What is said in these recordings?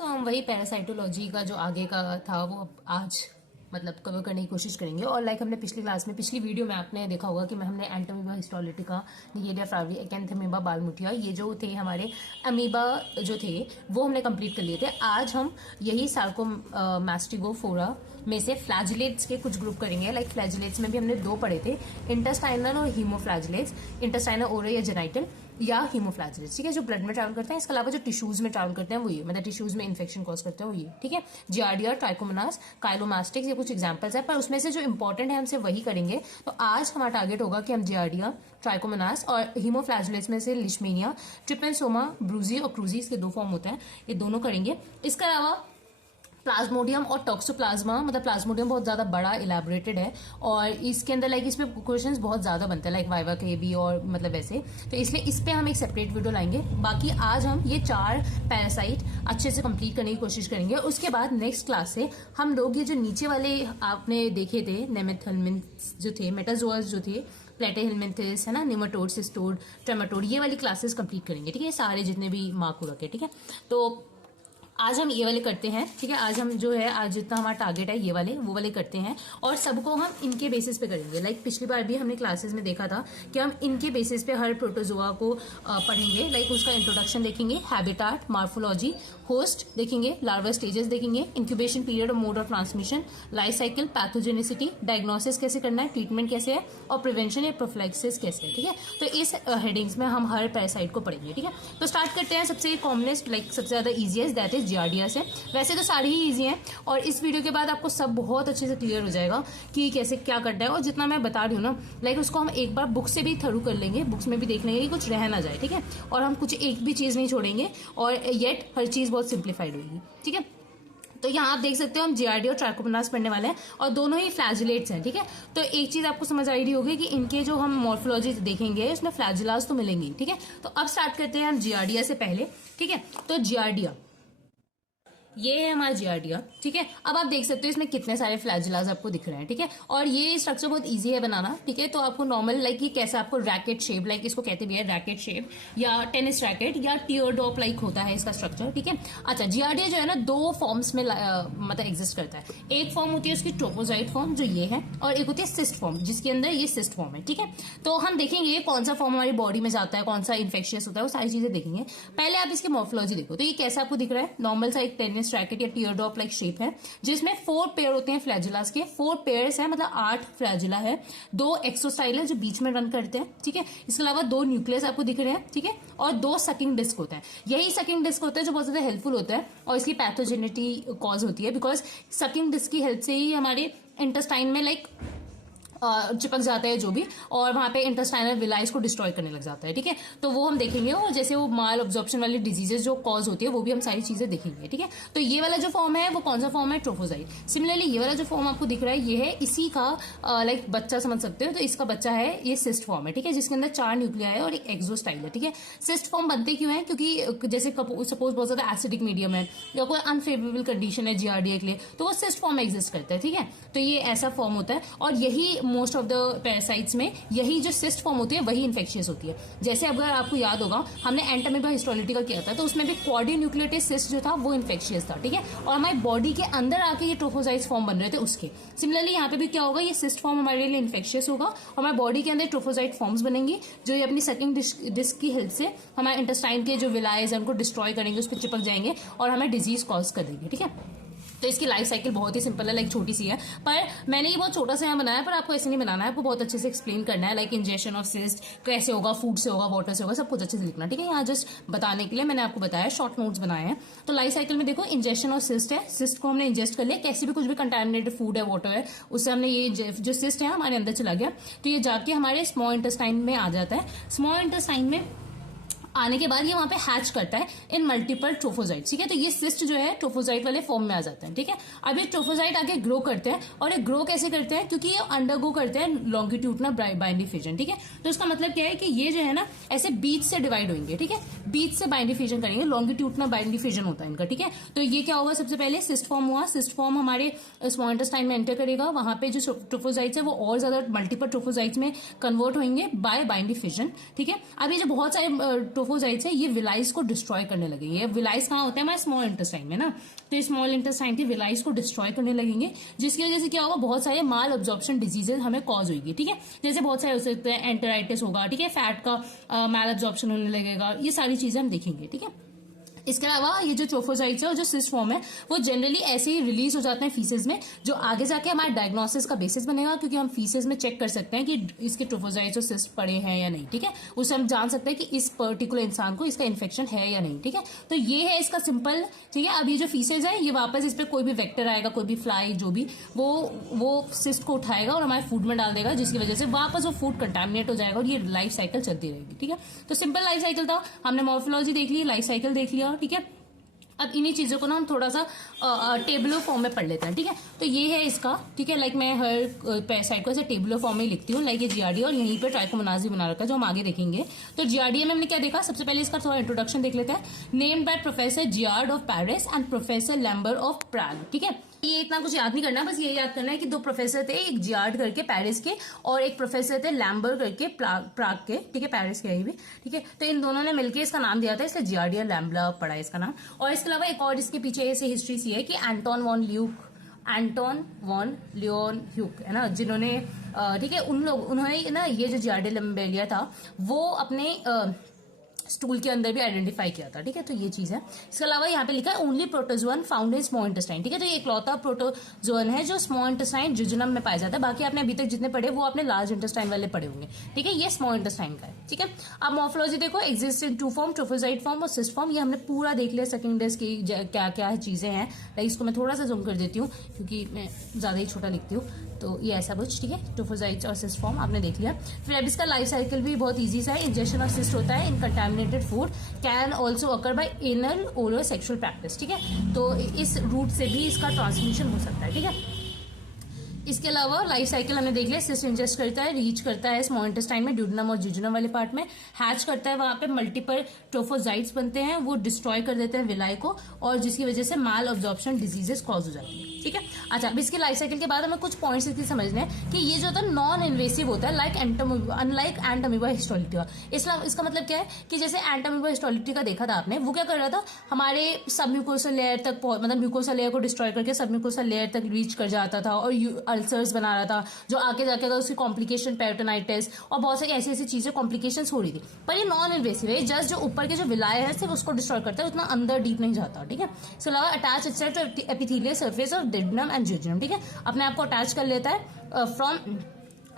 तो हम वही पैरासाइटोलॉजी का जो आगे का था वो आज मतलब कवर करने की कोशिश करेंगे। और लाइक हमने पिछली क्लास में पिछली वीडियो में आपने देखा होगा कि हमने एंटोमीबा हिस्टोलिटिका, निगेरिया फ्लावरी, एकैंथेमीबा बालमुटिया, ये जो थे हमारे अमीबा जो थे वो हमने कंप्लीट कर लिए थे। आज हम यही सार्कोमास्टिगोफोरा में से फ्लैजिलेट्स के कुछ ग्रुप करेंगे। लाइक फ्लैजिलेट्स में भी हमने दो पढ़े थे, इंटेस्टाइनल और हीमोफ्लैजिलेट्स, इंटेस्टाइनल ओरल या जेनाइटल या हीमोफ्लैजिलेट्स, ठीक है, जो ब्लड में ट्रैवल करते हैं। इसके अलावा जो टिश्यूज में ट्रैवल करते हैं वो ये, मतलब टिश्यूज में इन्फेक्शन कॉज करते हैं वो ये, ठीक है। जियार्डिया, ट्राइकोमोनास, काइलोमास्टिक्स, ये कुछ एग्जांपल्स है, पर उसमें से जो इंपॉर्टेंट है हमसे वही करेंगे। तो आज हमारा टारगेट होगा कि हम जियार्डिया, ट्राइकोमोनास और हीमोफ्लैजिलेट्स में से लिशमेनिया, ट्रिपेनसोमा, ब्रूजी और क्रूजी, इसके दो फॉर्म होते हैं, ये दोनों करेंगे। इसके अलावा प्लाज्मोडियम और टॉक्सोप्लाज्मा, मतलब प्लाज्मोडियम बहुत ज्यादा बड़ा इलेबोरेटेड है और इसके अंदर लाइक इसमें क्वेश्चंस बहुत ज्यादा बनते हैं, लाइक वाइवा के भी और मतलब वैसे, तो इसलिए इस पे हम एक सेपरेट वीडियो लाएंगे। बाकी आज हम ये 4 पैरासाइट अच्छे से कंप्लीट करने की कोशिश करेंगे। उसके बाद नेक्स्ट क्लास से हम लोग ये जो नीचे वाले आपने देखे थे नेमेथेल्मिन्थ्स जो थे, मेटाजोआस जो थे, प्लेटेहेल्मिन्थेस है ना, निमाटोड, सिस्टोड, ट्रेमाटोड, ये वाली क्लासेस कंप्लीट करेंगे, ठीक है, सारे जितने भी मार्क हो रखे, ठीक है। तो आज हम ये वाले करते हैं, ठीक है। आज हम जो है, आज जितना हमारा टारगेट है ये वाले वो वाले करते हैं और सबको हम इनके बेसिस पे करेंगे। लाइक पिछली बार भी हमने क्लासेस में देखा था कि हम इनके बेसिस पे हर प्रोटोजोआ को पढ़ेंगे। लाइक उसका इंट्रोडक्शन देखेंगे, हैबिटाट, मॉर्फोलॉजी, होस्ट देखेंगे, लार्वा स्टेजेस देखेंगे, इंक्यूबेशन पीरियड और mode of transmission, life cycle, pathogenicity, diagnosis कैसे करना है, ट्रीटमेंट कैसे है और प्रिवेंशन या प्रोफिलैक्सिस कैसे है, ठीक है। तो इस हेडिंग्स में हम हर पैरासाइट को पढ़ेंगे, ठीक है। तो स्टार्ट करते हैं सबसे कॉमनेस्ट, लाइक सबसे ज्यादा इजीएस्ट, दैट इज जियार्डिया से। वैसे तो सारी ही इजी हैं और इस वीडियो के बाद आपको सब बहुत अच्छे से क्लियर हो जाएगा कि कैसे क्या करना है। और जितना मैं बता रही हूँ ना, लाइक उसको हम एक बार बुक से भी थरू कर लेंगे, बुक्स में भी देख लेंगे कि कुछ रह ना जाए, ठीक है। और हम कुछ एक भी चीज नहीं छोड़ेंगे और येट हर चीज बहुत सिंप्लीफाइड होगी, ठीक है। तो यहाँ आप देख सकते हो हम जियार्डिया और ट्राइकोमोनास पढ़ने वाले हैं और दोनों ही फ्लैजिलेट्स हैं, ठीक है। तो एक चीज आपको समझ आ रही होगी कि इनके जो हम मॉर्फोलॉजी देखेंगे उसमें फ्लैजिलास तो मिलेंगे, ठीक है। तो अब स्टार्ट करते हैं हम जियार्डिया से पहले, ठीक है। तो जियार्डिया, ये है हमारा जियार्डिया, ठीक है। अब आप देख सकते हो इसमें कितने सारे फ्लैजिलास आपको दिख रहे हैं, ठीक है। और ये स्ट्रक्चर बहुत इजी है बनाना, ठीक है। तो आपको नॉर्मल लाइक ये कैसा आपको रैकेट शेप, लाइक इसको कहते भी है रैकेट शेप या टेनिस रैकेट या टीयर डॉप लाइक होता है इसका स्ट्रक्चर, ठीक है। अच्छा, जियार्डिया जो है ना 2 फॉर्म्स में मतलब एग्जिस्ट करता है। एक फॉर्म होती है उसकी ट्रोफोजाइट फॉर्म जो ये है, और एक होती है सिस्ट फॉर्म जिसके अंदर ये सिस्ट फॉर्म है, ठीक है। तो हम देखेंगे कौन सा फॉर्म हमारी बॉडी में जाता है, कौन सा इन्फेक्शियस होता है, वो सारी चीजें देखेंगे। पहले आप इसकी मॉर्फोलॉजी देखो, तो ये कैसा आपको दिख रहा है, नॉर्मल सा एक टेनिस रैकेट या टीयर ड्रॉप लाइक शेप है जिसमें 4 पेयर होते हैं फ्लैजिलास के, 4 पेयर्स है, मतलब 8 फ्लैजिला है, 2 एक्सोस्टाइल है जो बीच में रन करते हैं, ठीक है। इसके अलावा 2 न्यूक्लियस आपको दिख रहे हैं, ठीक है, और 2 सकिंग डिस्क होता है। यही सकिंग डिस्क होता है जो बहुत ज्यादा हेल्पफुल होता है और इसकी पैथोजेनिटी कॉज होती है, बिकॉज सकिंग डिस्क की हेल्प से ही हमारे इंटेस्टाइन में लाइक चिपक जाता है जो भी, और वहां पे इंटेस्टाइनल विलाई को डिस्ट्रॉय करने लग जाता है, ठीक है। तो वो हम देखेंगे और जैसे वो माल ऑब्जॉर्प्शन वाली डिजीजेस जो कॉज होती है वो भी हम सारी चीजें देखेंगे, ठीक है। तो ये वाला जो फॉर्म है वो कौन सा फॉर्म है, ट्रोफोजाइट। सिमिलरली ये वाला जो फॉर्म आपको दिख रहा है ये है इसी का लाइक बच्चा समझ सकते हो, तो इसका बच्चा है ये सिस्ट फॉर्म है, ठीक है, जिसके अंदर 4 न्यूक्लिया है और एक एक्सोस्टाइल है, ठीक है। सिस्ट फॉर्म बनते क्यों है, क्योंकि जैसे सपोज बहुत ज्यादा एसिडिक मीडियम है या कोई अनफेवरेबल कंडीशन है जियार्डिया के लिए, तो वो सिस्ट फॉर्म एग्जिस्ट करता है, ठीक है। तो ये ऐसा फॉर्म होता है और यही मोस्ट ऑफ द पैरासाइट्स में यही जो सिस्ट फॉर्म होती है वही इन्फेक्शियस होती है। जैसे अगर आपको याद होगा हमने एंटोमीबा हिस्टोलिटिका किया था, तो उसमें भी क्वाड्रीन्यूक्लियोटाइड सिस्ट जो था वो इन्फेक्शियस था, ठीक है, और हमारी बॉडी के अंदर आके ये ट्रोफोसाइट्स फॉर्म बन रहे थे उसके। सिमिलरली यहाँ पे भी क्या होगा, ये सिस्ट फॉर्म हमारे लिए इन्फेक्शियस होगा और हमारे बॉडी के अंदर ट्रोफोसाइट फॉर्म्स बनेंगी जो ये अपनी सकिंग डिस्क की हेल्प से हमारे इंटेस्टाइन के जो विलाइज है उनको डिस्ट्रॉय करेंगे, उस पर चिपक जाएंगे और हमें डिजीज कॉज कर देंगे, ठीक है। तो इसकी लाइफ साइकिल बहुत ही सिंपल है, लाइक छोटी सी है, पर मैंने ये बहुत छोटा सा यहाँ बनाया, पर आपको ऐसे नहीं बनाना है, आपको बहुत अच्छे से एक्सप्लेन करना है, लाइक इंजेक्शन ऑफ सिस्ट कैसे होगा, फूड से होगा, वाटर से होगा, सब कुछ अच्छे से लिखना, ठीक है। यहाँ जस्ट बताने के लिए मैंने आपको बताया, शॉर्ट नोट्स बनाए हैं। तो लाइफ साइकिल में देखो, इंजेक्शन ऑफ सिस्ट है, सिस्ट को हमने इंजेस्ट कर लिया, कैसे भी कुछ भी कंटामिनेटेड फूड है, वाटर है, उससे हमने ये जो सिस्ट है हमारे अंदर चला गया, तो ये जाके हमारे स्मॉल इंटेस्टाइन में आ जाता है। स्मॉल इंटेस्टाइन में आने के बाद ये वहां पे हैच करता है इन मल्टीपल ट्रोफोजाइट, ठीक है। तो ये सिस्ट जो है ट्रोफोजाइट वाले फॉर्म में आ जाते हैं, ठीक है। अब ये ट्रोफोजाइट आगे ग्रो करते हैं और ये ग्रो कैसे करते हैं, क्योंकि ये अंडरगो करते हैं लॉन्गिट्यूडनल बाइंड डिफिजन, ठीक है। तो इसका मतलब क्या है कि ये जो है ना ऐसे बीच से डिवाइड होंगे, ठीक है, बीच से बाइंड डिफिजन करेंगे, लॉन्गिट्यूडनल बाइंड डिफिजन होता है इनका, ठीक है। तो ये क्या होगा, सबसे पहले सिस्ट फॉर्म हुआ, सिस्ट फॉर्म हमारे स्मॉल इंटेस्टाइन में एंटर करेगा, वहां पे जो ट्रोफोजाइट्स है वो और ज्यादा मल्टीपल ट्रोफोजाइट्स में कन्वर्ट होंगे बाय बाइंड डिफिजन, ठीक है। अब ये जो बहुत सारे ट्रोफोजाइट्स है ये विलाइस को डिस्ट्रॉय करने लगेंगे। विलाइस कहाँ होते हैं? हमारे स्मॉल इंटेस्टाइन में ना, तो ये स्मॉल इंटेस्टाइन के विलाइस को डिस्ट्रॉय करने लगेंगे, जिसकी वजह से क्या होगा, बहुत सारे माल अब्जॉर्प्शन डिजीजेज हमें कॉज होगी। ठीक है, जैसे बहुत सारे हो सकते हैं, एंटेराइटिस होगा, ठीक है, फैट का माल अब्जॉर्प्शन होने लगेगा, ये सारी चीजें हम देखेंगे। ठीक है, इसके अलावा ये जो ट्रोफोजाइट्स है और जो सिस्ट फॉर्म है वो जनरली ऐसे ही रिलीज हो जाते हैं फीसेस में, जो आगे जाके हमारे डायग्नोसिस का बेसिस बनेगा, क्योंकि हम फीसेस में चेक कर सकते हैं कि इसके ट्रोफोजाइट्स और सिस्ट पड़े हैं या नहीं। ठीक है, उससे हम जान सकते हैं कि इस पर्टिकुलर इंसान को इसका इन्फेक्शन है या नहीं। ठीक है, तो ये है इसका सिंपल। ठीक है, अब ये जो फीसेज है ये वापस इस पर कोई भी वेक्टर आएगा, कोई भी फ्लाई जो भी, वो सिस्ट को उठाएगा और हमारे फूड में डाल देगा, जिसकी वजह से वापस वो फूड कंटामिनेट हो जाएगा और ये लाइफ साइकिल चलती रहेगी। ठीक है, तो सिंपल लाइफ साइकिल था, हमने मॉर्फोलॉजी देख ली, लाइफ साइकिल देख लिया। ठीक है, अब इन्हीं चीजों को ना हम थोड़ा सा टेबलो फॉर्म में पढ़ लेते हैं। ठीक है, तो ये है इसका। ठीक है, लाइक मैं हर साइड को ऐसे टेबलो फॉर्म में लिखती हूँ, लाइक ये जीआरडी और यहीं पे ट्राइकोमोनाज भी बना रखा है, जो हम आगे देखेंगे। तो जीआरडी में हमने क्या देखा, सबसे पहले इसका थोड़ा इंट्रोडक्शन देख लेते हैं। Named by professor Giard of Paris and professor Lambl of Prague. ठीक है, ये इतना कुछ याद नहीं करना, बस ये याद करना है कि दो प्रोफेसर थे, एक जियार्ड करके पेरिस के और एक प्रोफेसर थे लैम्बर करके प्राग के। ठीक है, पेरिस के है ये भी। ठीक है, तो इन दोनों ने मिलकर इसका नाम दिया था, इसलिए जियार्डिया लैम्बला पड़ा है इसका नाम। और इसके अलावा एक और इसके पीछे ऐसे हिस्ट्री सी है कि एंटोन वॉन लियोनह्यूक है ना, जिन्होंने ठीक है, उन्होंने ना ये जो जियार्डिया लैम्बेलिया था वो अपने स्टूल के अंदर भी आइडेंटिफाई किया था। ठीक है, तो ये चीज है। इसके अलावा यहाँ पे लिखा है only protozoan found in small intestine. ठीक है, तो ये इकलौता प्रोटोजोअन है जो स्मॉल इंटेस्टाइन जिजुनम में पाया जाता है। बाकी आपने अभी तक जितने पढ़े वो आपने लार्ज इंटेस्टाइन वाले पढ़े होंगे। ठीक है, ये स्मॉल इंटेस्टाइन का है। ठीक है, अब मॉर्फोलॉजी देखो, exist in two form, trophozoite form और सिस्ट फॉर्म। ये हमने पूरा देख लिया सेकंड डेज की क्या क्या चीजें हैं। इसको मैं थोड़ा सा जूम कर देती हूँ क्योंकि मैं ज्यादा ही छोटा लिखती हूँ, तो ये ऐसा कुछ। ठीक है, ट्रोफोजाइट्स और सिस्ट फॉर्म आपने देख लिया। फिर अब इसका लाइफ साइकिल भी बहुत इजी सा है। इंजेक्शन ऑफ सिस्ट होता है in contaminated food, can also occur by anal oral sexual practice. ठीक है, तो इस रूट से भी इसका ट्रांसमिशन हो सकता है। ठीक है, इसके अलावा लाइफ साइकिल हमने देख लिया। सिस्ट इंजेस्ट करता है, रीच करता है स्मॉल इंटेस्टाइन में, ड्यूडेनम और जिजुनम वाले पार्ट में, हैच करता है, वहां पे मल्टीपल ट्रोफोजाइट्स बनते हैं, वो डिस्ट्रॉय कर देते हैं विलाई को, और जिसकी वजह से माल अब्जॉर्प्शन डिजीजेस कॉज हो जाती है। ठीक है, अच्छा, अब इसके लाइफ साइकिल के बाद हमें कुछ पॉइंट्स इसकी समझने हैं कि ये जो होता है नॉन इन्वेसिव होता है, लाइक अनलाइक एंटामीबा हिस्टोलिटिका। इसका मतलब क्या है कि जैसे एंटामीबा हिस्टोलिटिका देखा था आपने, वो क्या कर रहा था, हमारे सबम्यूकोसल लेयर तक मतलब म्यूकोसल लेयर को डिस्ट्रॉय करके सबम्यूकोसल लेयर तक रीच कर जाता था और अल्सर्स बना रहा था, जो आगे जाके था उसकी कॉम्प्लिकेशन, पेरिटोनाइटिस और बहुत सारी ऐसी ऐसी चीजें कॉम्प्लिकेशन हो रही थी। पर ये नॉन इन्वेसिव है, जस्ट जो ऊपर के जो विलाय है सिर्फ उसको डिस्ट्रॉय करता है, उतना अंदर डीप नहीं जाता। ठीक है, इसके अलावा attach itself to epithelial surface of duodenum and jejunum. ठीक है, अपने आप को अटैच कर लेता है फ्रॉम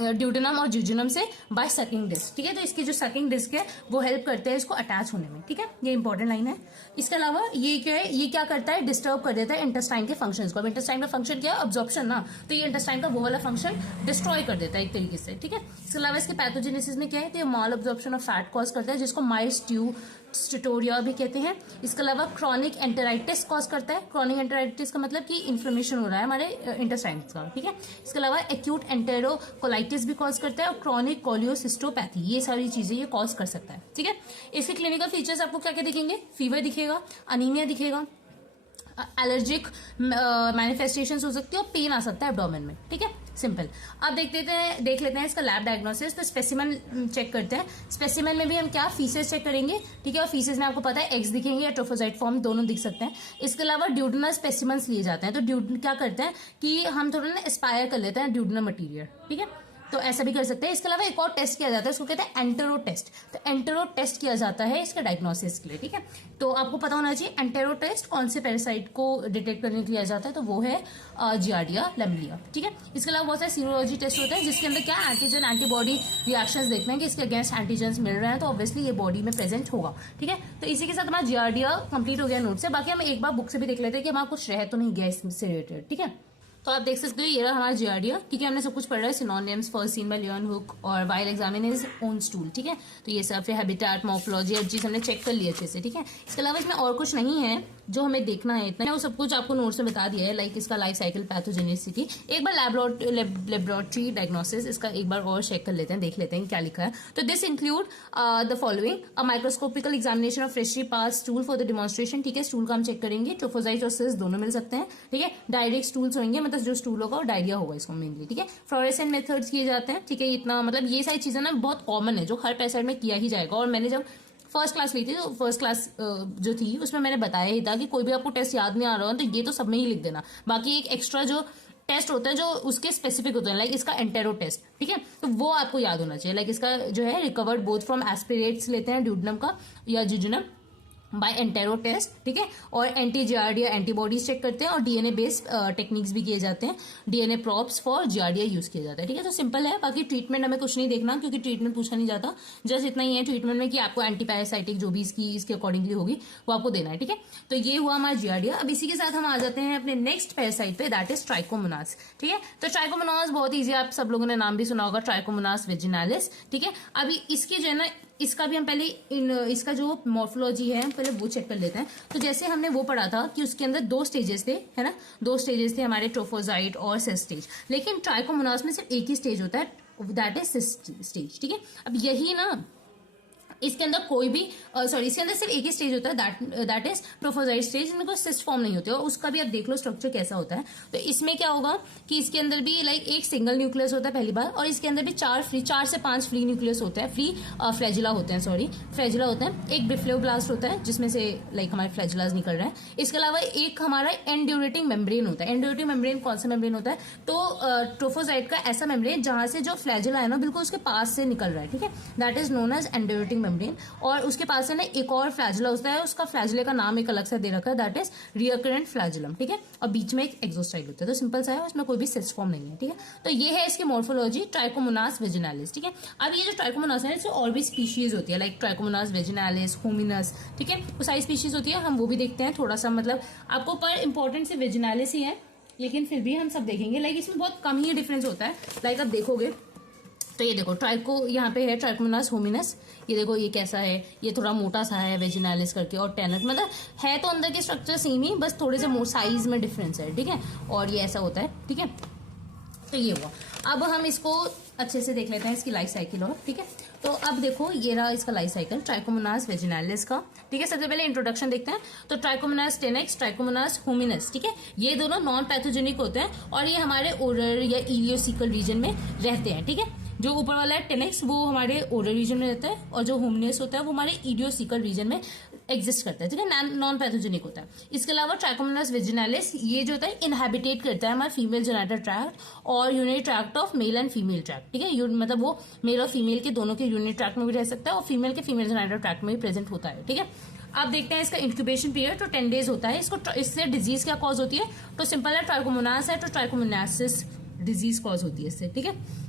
ड्यूडेनम और जिजुनम से बाय सकिंग डिस्क। ठीक है, तो इसकी जो सकिंग डिस्क है वो हेल्प करते हैं इसको अटैच होने में। ठीक है, ये इंपॉर्टेंट लाइन है। इसके अलावा ये क्या है, ये क्या करता है, डिस्टर्ब कर देता है इंटेस्टाइन के फंक्शंस को। अब इंटेस्टाइन का फंक्शन क्या है, अब्जॉर्प्शन ना, तो ये इंटेस्टाइन का वो वाला फंक्शन डिस्ट्रॉय कर देता है एक तरीके से। ठीक है, इसके अलावा इसके पैथोजेनेसिस में क्या है, तो ये माल अब्जॉर्प्शन ऑफ फैट कॉज करता है, जिसको माइस्टिटोरिया भी कहते हैं। इसके अलावा क्रॉनिक एंटेराइटिस कॉज करता है। क्रॉनिक एंटेराइटिस का मतलब कि इन्फ्लेमेशन हो रहा है हमारे इंटेस्टाइन्स का। ठीक है, इसके अलावा एक्यूट एंटेरोकोलाइटिस भी कॉज करता है और क्रॉनिक कोलियोसिस्टोपैथी, ये सारी चीजें ये कॉज कर सकता है। ठीक है, इसके क्लिनिकल फीचर्स आपको क्या क्या दिखेंगे, फीवर दिखेगा, अनीमिया दिखेगा, एलर्जिक मैनिफेस्टेशंस हो सकती है और पेन आ सकता है एब्डोमेन में। ठीक है, सिंपल। अब देख लेते हैं इसका लैब डायग्नोसिस। तो स्पेसिमेन चेक करते हैं। स्पेसिमेन में भी हम क्या फीसेस चेक करेंगे। ठीक है, और फीसेस में आपको पता है एग्स दिखेंगे या ट्रोफोजाइट फॉर्म दोनों दिख सकते हैं। इसके अलावा ड्यूडेनल स्पेसिमेंस लिए जाते हैं। तो क्या करते हैं कि हम थोड़ा ना एस्पायर कर लेते हैं ड्यूडेनल मटीरियल। ठीक है, तो ऐसा भी कर सकते हैं। इसके अलावा एक और टेस्ट किया जाता है, उसको कहते हैं एंटेरो टेस्ट। तो एंटेरो टेस्ट किया जाता है इसके डायग्नोसिस के लिए। ठीक है, तो आपको पता होना चाहिए एंटेरो टेस्ट कौन से पैरासाइट को डिटेक्ट करने के लिए किया जाता है, तो वो है जियार्डिया लैम्बलिया। ठीक है, इसके अलावा बहुत सारे सीरोलॉजी टेस्ट होते हैं जिसके अंदर क्या एंटीजन एंटीबॉडी रिएक्शंस देखते हैं कि इसके अगेंस्ट एंटीजन मिल रहे हैं, तो ऑब्वियसली ये बॉडी में प्रेजेंट होगा। ठीक है, तो इसी के साथ हमारा जियार्डिया कंप्लीट हो गया नोट से। बाकी हम एक बार बुक से भी देख लेते हैं कि हमारा कुछ रह तो नहीं गया इससे रिलेटेड। ठीक है, तो आप देख सकते हो ये रहा हमारा जियार्डिया। ठीक है, हमने सब कुछ पढ़ा है, सिनोनिम्स फर्स्ट सीन बाय लियोनहुक और while examine his own stool. ठीक है, तो ये सब फिर हैबिटेट, मॉर्फोलॉजी, हर चीज हमने चेक कर ली अच्छे से। ठीक है, इसके अलावा इसमें और कुछ नहीं है जो हमें देखना है, इतना वो सब कुछ आपको नोट्स में बता दिया है, लाइक इसका लाइफ साइकिल, पैथोजेनेसिटी। एक बार लेबोरेटरी डायग्नोसिस इसका एक बार और चेक कर लेते हैं, देख लेते हैं क्या लिखा है। तो this include the following: a microscopical examination of freshly pass stool for the demonstration. ठीक है, स्टूल का हम चेक करेंगे, ट्रोफोजाइट और सिस्ट दोनों मिल सकते हैं। ठीक है, डायरेक्ट स्टूल्स होंगे, मतलब जो स्टूल होगा डायरिया होगा इसको मेनली। ठीक है, फ्लोरेसेंट मेथड्स किए जाते हैं। ठीक है, इतना मतलब ये सारी चीजें ना बहुत कॉमन है, जो हर पैसेट में किया ही जाएगा। और मैंने जब फर्स्ट क्लास ली थी, तो फर्स्ट क्लास जो थी उसमें मैंने बताया ही था कि कोई भी आपको टेस्ट याद नहीं आ रहा हो तो ये तो सब में ही लिख देना, बाकी एक एक्स्ट्रा जो टेस्ट होता है जो उसके स्पेसिफिक होते हैं, लाइक इसका एंटेरो टेस्ट, ठीक है, तो वो आपको याद होना चाहिए। लाइक इसका जो है रिकवर्ड बोथ फ्रॉम एस्पिरेट्स लेते हैं ड्यूडेनम का या जिजुनम बाय एंटेरो टेस्ट, ठीक है, और एंटी जियार्डिया एंटीबॉडीज चेक करते हैं, और डीएनए बेस्ड टेक्निक्स भी किए जाते हैं, DNA props for giardia use किया जाता है, ठीक है। तो सिंपल है, बाकी ट्रीटमेंट हमें कुछ नहीं देखना क्योंकि ट्रीटमेंट पूछा नहीं जाता, जस्ट इतना ही है ट्रीटमेंट में कि आपको एंटीपैरासाइटिक जो भी इसके अकॉर्डिंगली होगी वो आपको देना है, ठीक है। तो ये हुआ हमारा जियार्डिया। अब इसी के साथ हम आ जाते हैं अपने नेक्स्ट पैरासाइट पे, दैट इज ट्राइकोमोनास, ठीक है। तो ट्राइकोमोनास बहुत ईजी, आप सब लोगों ने नाम भी सुना होगा, ट्राइकोमोनास वेजिनालिस, ठीक है। अभी इसकी जो है ना, इसका भी हम पहले इसका जो मॉर्फोलॉजी है हम पहले वो चेक कर लेते हैं। तो जैसे हमने वो पढ़ा था कि उसके अंदर 2 स्टेजेस थे, है ना, 2 स्टेजेस थे हमारे, ट्रोफोजाइट और सिस्ट स्टेज, लेकिन ट्राइकोमोनास में सिर्फ एक ही स्टेज होता है, दैट इज सिस्ट स्टेज, ठीक है। अब यही ना इसके अंदर कोई भी इसके अंदर सिर्फ एक ही स्टेज होता है, दैट इज ट्रोफोजाइट स्टेज, इनमें कोई सिस्ट फॉर्म नहीं होते, और उसका भी आप देख लो स्ट्रक्चर कैसा होता है। तो इसमें क्या होगा कि इसके अंदर भी लाइक एक सिंगल न्यूक्लियस होता है पहली बार, और इसके अंदर भी 4 से 5 फ्री न्यूक्लियस होते हैं, फ्री फ्लैजिला होते हैं, फ्लैजिला होते हैं। एक ब्रिफ्लोब्लास्ट होता है जिसमें से लाइक हमारे फ्लैजिलाज निकल रहे हैं। इसके अलावा एक हमारा एंड्यूरेटिंग मेम्ब्रेन होता है। एंड्यूरेटिंग मेम्ब्रेन कौन सा मेम्ब्रेन होता है? तो ट्रोफोजाइट का ऐसा मेम्ब्रेन जहां से जो फ्लैजिला है ना बिल्कुल उसके पास से निकल रहा है, ठीक है, that is known as undulating membrane. और उसके पास है ना एक और फ्लैजिला होता है, उसका फ्लैजिले का नाम एक अलग से दे रखा है, दैट इज रिकरेंट फ्लैजिलम, ठीक है, और बीच में एक एक्सोस्टाइल होता है। तो सिंपल सा है, उसमें कोई भी सिस्ट फॉर्म नहीं है, ठीक है। तो ये है इसकी मॉर्फोलॉजी ट्राइकोमोनास वेजिनालिस, ठीक है। अब ये जो ट्राइकोमोनास है इसमें और भी स्पीशीज होती है, लाइक ट्राइकोमोनास वेजिनालिस, होमिनस, ठीक है, वो सारी स्पीशीज होती है, हम वो भी देखते हैं थोड़ा सा, मतलब आपको पर इंपॉर्टेंट से वेजिनालिस ही है, लेकिन फिर भी हम सब देखेंगे। लाइक इसमें बहुत कम ही डिफरेंस होता है, लाइक आप देखोगे तो ये देखो ट्राइको यहाँ पे है ट्राइकोमोनास होमिनस, ये देखो ये कैसा है, ये थोड़ा मोटा सा है वेजिनालिस करके, और टेनस मतलब है तो अंदर के स्ट्रक्चर सेम ही, बस थोड़े से साइज में डिफरेंस है, ठीक है, और ये ऐसा होता है, ठीक है। तो ये हुआ। अब हम इसको अच्छे से देख लेते हैं इसकी लाइफ साइकिल और, ठीक है। तो अब देखो ये रहा इसका लाइफ साइकिल ट्राइकोमोनास वेजिनालिस का, ठीक है। सबसे पहले इंट्रोडक्शन देखते हैं। तो ट्राइकोमोनास टेनेक्स, ट्राइकोमोनास होमिनस, ठीक है, ये दोनों नॉन पैथोजेनिक होते हैं और ये हमारे ओरल या इलियोसिकल रीजन में रहते हैं, ठीक है। जो ऊपर वाला है टेनेक्स वो हमारे ओरल रीजन में रहता है, और जो होमिनस होता है वो हमारे इडियोसिकल रीजन में एग्जिस्ट करता है, ठीक है, नॉन पैथोजेनिक होता है। इसके अलावा ट्राइकोमोनास वेजिनालिस ये जो होता है इनहैबिटेट करता है हमारा फीमेल जेनिटल ट्रैक्ट और urinary tract of male and female tract, ठीक है, मतलब वो मेल और फीमेल के दोनों के यूरिनरी ट्रैक्ट में भी रह सकता है और फीमेल के फीमेल जेनिटल ट्रैक्ट में भी प्रेजेंट होता है, ठीक है। आप देखते हैं इसका इंक्यूबेशन पीरियड तो 10 डेज होता है। इससे डिजीज क्या कॉज होती है? तो सिंपल है, ट्राइकोमोनास है तो ट्राइकोमोनासिस डिजीज कॉज होती है इससे, ठीक है।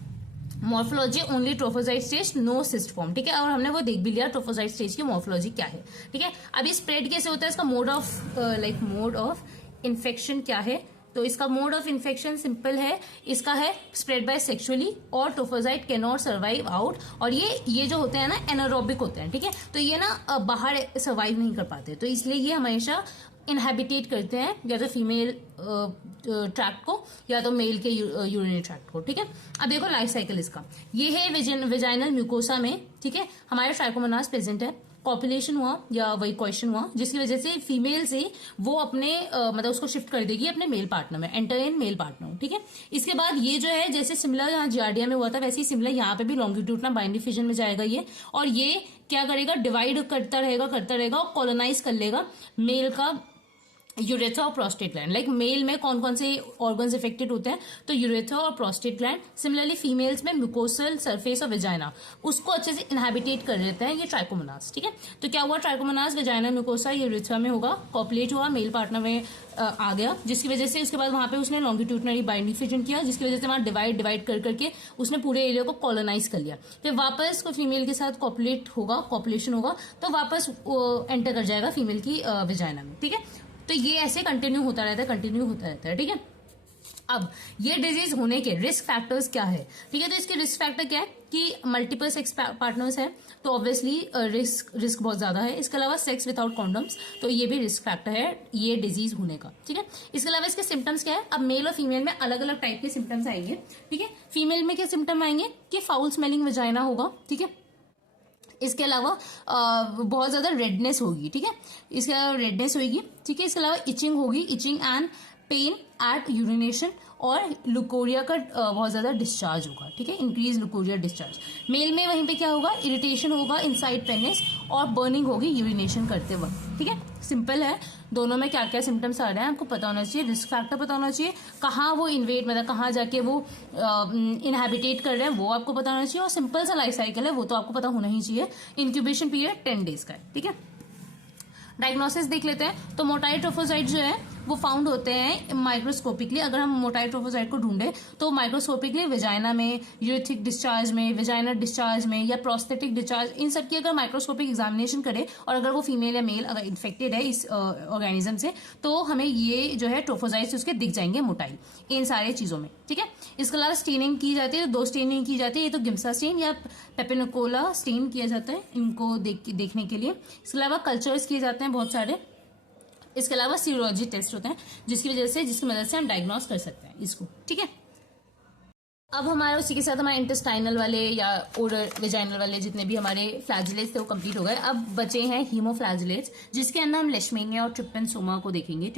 Morphology only trophozoite stage, no cyst form, ठीक है, और हमने वो देख भी लिया ट्रोफोजाइट स्टेज की मॉर्फोलॉजी क्या है, ठीक है। अभी स्प्रेड कैसे होता है, इसका मोड ऑफ इन्फेक्शन क्या है? तो इसका मोड ऑफ इन्फेक्शन सिंपल है, इसका है स्प्रेड बाय सेक्सुअली, और ट्रोफोजाइट कैन नॉट सर्वाइव आउट, और ये जो होते हैं ना एनारोबिक होते हैं, ठीक है, तो ये ना बाहर सर्वाइव नहीं कर पाते, तो इसलिए ये हमेशा इनहैबिटेट करते हैं या तो फीमेल ट्रैक्ट को या तो मेल के यूरिनरी ट्रैक्ट को, ठीक है। अब देखो लाइफ साइकिल इसका, ये है वेजाइनल म्यूकोसा में, ठीक है, हमारे ट्राइकोमोनास प्रेजेंट है। कॉपुलेशन हुआ या वही क्वेश्चन हुआ जिसकी वजह से फीमेल से वो अपने मतलब उसको शिफ्ट कर देगी अपने मेल पार्टनर में, एंटर इन मेल पार्टनर, ठीक है। इसके बाद ये जो है जैसे सिमिलर यहाँ जियार्डिया में हुआ था वैसे ही सिमिलर यहाँ पे भी लॉन्गिट्यूडनल बाइंडिंग फिजन में जाएगा ये, और ये क्या करेगा, डिवाइड करता रहेगा और कॉलोनाइज कर लेगा मेल का यूरेथ्रा और प्रोस्टेट ग्लैंड। लाइक मेल में कौन कौन से ऑर्गन्स इफेक्टेड होते हैं, तो यूरेथ्रा और प्रोस्टेट ग्लैंड। सिमिलरली फीमेल्स में म्यूकोसल सरफेस और वेजाइना, उसको अच्छे से इनहैबिटेट कर लेते हैं ये ट्राइकोमोनास, ठीक है। तो क्या हुआ, ट्राइकोमोनास वेजाइना म्यूकोसा यूरेथ्रा में होगा, कॉपुलेट हुआ, मेल पार्टनर में आ गया, जिसकी वजह से उसके बाद वहां पे उसने लॉन्गिट्यूडनली बाइंडिंग फिजन किया, जिसकी वजह से वहां डिवाइड कर करके उसने पूरे एरिया को कॉलोनाइज कर लिया। फिर वापस कोई फीमेल के साथ कॉपुलेशन होगा तो वापस एंटर कर जाएगा फीमेल की वेजाइना में, ठीक है। तो ये ऐसे कंटिन्यू होता रहता है, ठीक है। अब ये डिजीज होने के रिस्क फैक्टर्स क्या है, ठीक है। तो इसके रिस्क फैक्टर क्या है कि मल्टीपल सेक्स पार्टनर्स है तो ऑब्वियसली रिस्क बहुत ज्यादा है। इसके अलावा सेक्स विदाउट कॉन्डम्स, तो ये भी रिस्क फैक्टर है ये डिजीज होने का, ठीक है। इसके अलावा इसके सिम्टम्स क्या है, अब मेल और फीमेल में अलग अलग टाइप के सिम्टम्स आएंगे, ठीक है। फीमेल में क्या सिम्टम आएंगे कि फाउल स्मेलिंग वेजाइना होगा, ठीक है। इसके अलावा बहुत ज्यादा रेडनेस होगी, ठीक है, इसके अलावा रेडनेस होगी, ठीक है। इसके अलावा इचिंग होगी, etching and pen eight urination और लुकोरिया का बहुत ज्यादा डिस्चार्ज होगा, ठीक है, इंक्रीज लुकोरिया डिस्चार्ज। मेल में वहीं पे क्या होगा, इरिटेशन होगा इनसाइड पेनिस और बर्निंग होगी यूरिनेशन करते वक्त, ठीक है। सिंपल है, दोनों में क्या क्या सिम्टम्स आ रहे हैं आपको पता होना चाहिए, रिस्क फैक्टर पता होना चाहिए, कहाँ वो इन्वेट मतलब कहाँ जाके वो इनहेबिटेट कर रहे हैं वो आपको पता होना चाहिए, और सिंपल सा लाइफ साइकिल है वो तो आपको पता होना ही चाहिए। इंक्यूबेशन पीरियड 10 डेज का है, ठीक है। डायग्नोसिस देख लेते हैं। तो मोटाई ट्रोफोसाइट जो है वो फाउंड होते हैं माइक्रोस्कोपिकली। अगर हम मोटाई ट्रोफोसाइट को ढूंढे तो माइक्रोस्कोपिकली वेजाइना में, यूरेथिक डिस्चार्ज में, वेजाइनल डिस्चार्ज में या प्रोस्थेटिक डिस्चार्ज, इन सब की अगर माइक्रोस्कोपिक एग्जामिनेशन करे और अगर वो फीमेल या मेल अगर इन्फेक्टेड है इस ऑर्गेनिज्म से तो हमें ये जो है ट्रोफोसाइट्स उसके दिख जाएंगे मोटाई इन सारे चीजों में, ठीक है। इसके अलावा स्टेनिंग की जाती है, 2 स्टेनिंग की जाती है, ये तो गिम्सा स्टेन या पेपिनोकोला स्टेन किया जाता है इनको देखने के लिए। इसके अलावा कल्चर्स किए जाते हैं बहुत सारे। इसके अलावा सीरोलॉजी टेस्ट होते हैं जिसकी मदद से हम डायग्नोस कर सकते हैं इसको, ठीक है। अब हमारे उसी के साथ हमारे इंटेस्टाइनल वाले या ओरल वेजाइनल वाले जितने भी हमारे फ्लैजिलेट्स थे वो कंप्लीट हो गए। अब बचे हैं हीमोफ्लैजिलेट्स जिसके अंदर हम लेशमेनिया और ट्रिपेनसोमा को देखेंगे,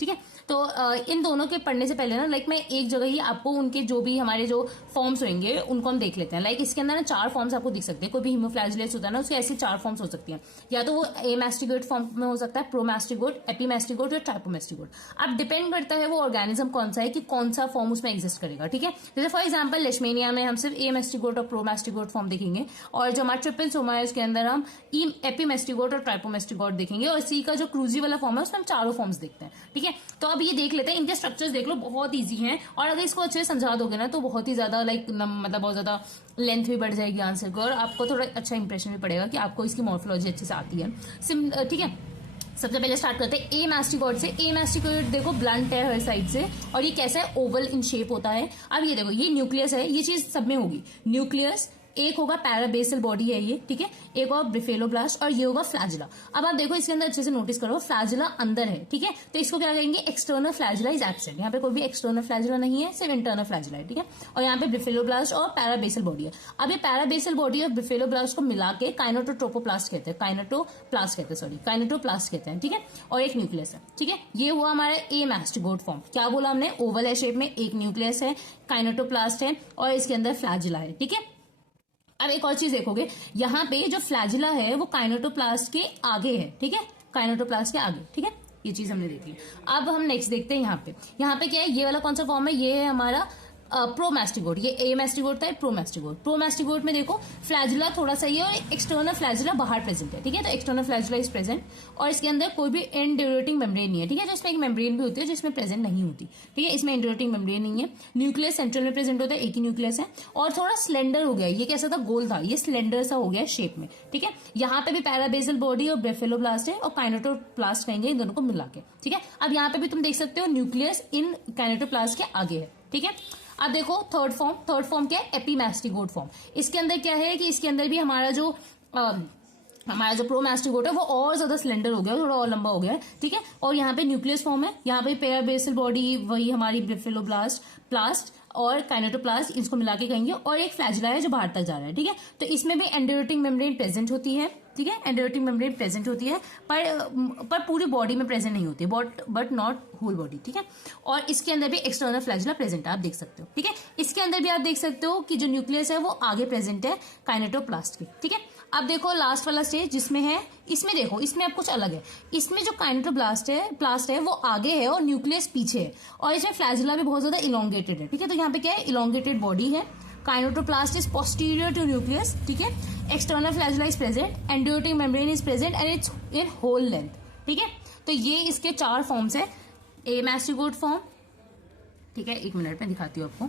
ठीक है। तो इन दोनों के पढ़ने से पहले ना मैं एक जगह ही आपको उनके जो भी हमारे जो फॉर्म्स होंगे उनको हम देख लेते हैं। इसके अंदर ना 4 फॉर्म्स आपको दिख सकते हैं। कोई भी हीमोफ्लैजिलेट्स होता है ना उसके ऐसे 4 फॉर्म्स हो सकती हैं, या तो वो एमास्टिगोट फॉर्म में हो सकता है, प्रोमास्टिगोट, एपीमास्टिगोट या ट्राइपोमास्टिगोट। अब डिपेंड करता है वो ऑर्गेनिज्म कौन सा है कि कौन सा फॉर्म उसमें एग्जिस्ट करेगा, ठीक है। जैसे फॉर एग्जांपल लेशमेनिया में हम सिर्फ एमास्टिगोट और प्रोमास्टिगोट फॉर्म देखेंगे, और जो हमारा ट्रिपेनसोमा है उसके अंदर हम एपीमास्टिगोट और ट्राइपोमास्टिगोट देखेंगे, और सी का जो क्रूजी वाला फॉर्म है उसमें हम चारों फॉर्म्स देखते हैं, ठीक है। तो अब ये देख लेते हैं, इनके स्ट्रक्चर्स देख लो, बहुत ईजी हैं, और अगर इसको अच्छे से समझा दोगे ना तो बहुत ही ज्यादा मतलब बहुत ज्यादा लेंथ भी बढ़ जाएगी आंसर को, और आपको थोड़ा अच्छा इंप्रेशन भी पड़ेगा कि आपको इसकी मॉर्फोलॉजी अच्छे से आती है, ठीक है। सबसे पहले स्टार्ट करते हैं ए मास्टिकोट से। ए मास्टिकोट देखो ब्लंट है हर साइड से, और ये कैसा है, ओवल इन शेप होता है। अब ये देखो ये न्यूक्लियस है, ये चीज सब में होगी, न्यूक्लियस एक होगा, पैराबेसल बॉडी है ये, ठीक है, एक होगा ब्रिफेलोब्लास्ट और ये होगा फ्लैजिला। अब आप देखो इसके अंदर अच्छे से नोटिस करो, फ्लैजिला अंदर है, ठीक है, तो इसको क्या कहेंगे, एक्सटर्नल फ्लैजिला इज एब्सेंट। यहाँ पे कोई भी एक्सटर्नल फ्लैजिला नहीं है, सिर्फ इंटरनल फ्लैजिला है, ठीक है। और यहाँ पे ब्रिफेलोब्लास्ट और पैराबेसल बॉडी है। अब ये पैराबेसल बॉडी और ब्रिफेलोब्लास्ट को मिला के काइनेटोट्रोपोप्लास्ट कहते हैं, काइनेटोप्लास्ट कहते हैं, ठीक है, और एक न्यूक्लियस है, ठीक है। ये हुआ हमारा ए मास्टिकोट फॉर्म। क्या बोला हमने, ओवल है शेप में, एक न्यूक्लियस है, काइनेटोप्लास्ट है और इसके अंदर फ्लैजिला है, ठीक है। अब एक और चीज देखोगे, यहाँ पे जो फ्लैजिला है वो काइनेटोप्लास्ट के आगे है, ठीक है, काइनेटोप्लास्ट के आगे, ठीक है, ये चीज हमने देखी। अब हम नेक्स्ट देखते हैं यहाँ पे क्या है, ये वाला कौन सा फॉर्म है, ये है हमारा प्रोमास्टिकोट। ये ए मास्टिकोट था, प्रोमास्टिकोट में देखो फ्लैजिला थोड़ा सा ये और एक्सटर्नल फ्लैजिला बाहर प्रेजेंट है, ठीक है। तो एक्सटर्नल फ्लैजिला इज प्रेजेंट, और इसके अंदर कोई भी इंड्यूरेटिंग मेम्ब्रेन नहीं है, ठीक है। तो इसमें एक मेम्ब्रेन भी होती है जिसमें प्रेजेंट नहीं होती, ठीक है, इसमें इंड्यूरेटिंग मेम्ब्रेन नहीं है। न्यूक्लियस सेंट्रल में प्रेजेंट होता है, एक ही न्यूक्लियस है, और थोड़ा स्लेंडर हो गया, ये कैसा था, गोल था, ये स्लेंडर सा हो गया शेप में, ठीक है। यहाँ पे भी पैराबेसल बॉडी और ब्रेफेलोब्लास्ट है, और काइनेटोप्लास्ट कहेंगे इन दोनों को मिला के, ठीक है। अब यहाँ पे भी तुम देख सकते हो न्यूक्लियस इन काइनेटोप्लास्ट के आगे है, ठीक है। अब देखो थर्ड फॉर्म क्या है, एपीमास्टिकोट फॉर्म। इसके अंदर क्या है कि इसके अंदर भी हमारा जो प्रोमास्टिकोट है वो और ज्यादा सिलेंडर हो गया, थोड़ा और लंबा हो गया है, ठीक है। और यहाँ पे न्यूक्लियस फॉर्म है, यहाँ पे पैराबेसल बॉडी वही हमारी ब्रिफेलोब्लास्ट और काइनेटोप्लास्ट, इसको मिला के कहेंगे, और एक फ्लैजिला है जो बाहर तक जा रहा है, ठीक है। तो इसमें भी एंडोरेटिंग मेम्ब्रेन प्रेजेंट होती है, ठीक है, एंडोरेटिंग मेम्ब्रेन प्रेजेंट होती है, पर पूरी बॉडी में प्रेजेंट नहीं होती, बट नॉट होल बॉडी, ठीक है। और इसके अंदर भी एक्सटर्नल फ्लैजिला प्रेजेंट है, आप देख सकते हो, ठीक है। इसके अंदर भी आप देख सकते हो कि जो न्यूक्लियस है वो आगे प्रेजेंट है काइनेटोप्लास्ट के, ठीक है। अब देखो लास्ट वाला स्टेज जिसमें है, इसमें देखो इसमें अब कुछ अलग है, इसमें जो काइनेटोप्लास्ट है वो आगे है और न्यूक्लियस पीछे है, और इसमें फ्लैजिला भी बहुत ज्यादा इलोंगेटेड है, ठीक है। तो यहाँ पे क्या है, इलोंगेटेड बॉडी है, kinetoplast is posterior to nucleus, ठीक है, external flagella is present, undulating membrane is present and it's in whole length, ठीक है। तो ये इसके 4 फॉर्म्स है, ए मास्टिकोट फॉर्म, ठीक है, 1 मिनट में दिखाती हूँ आपको।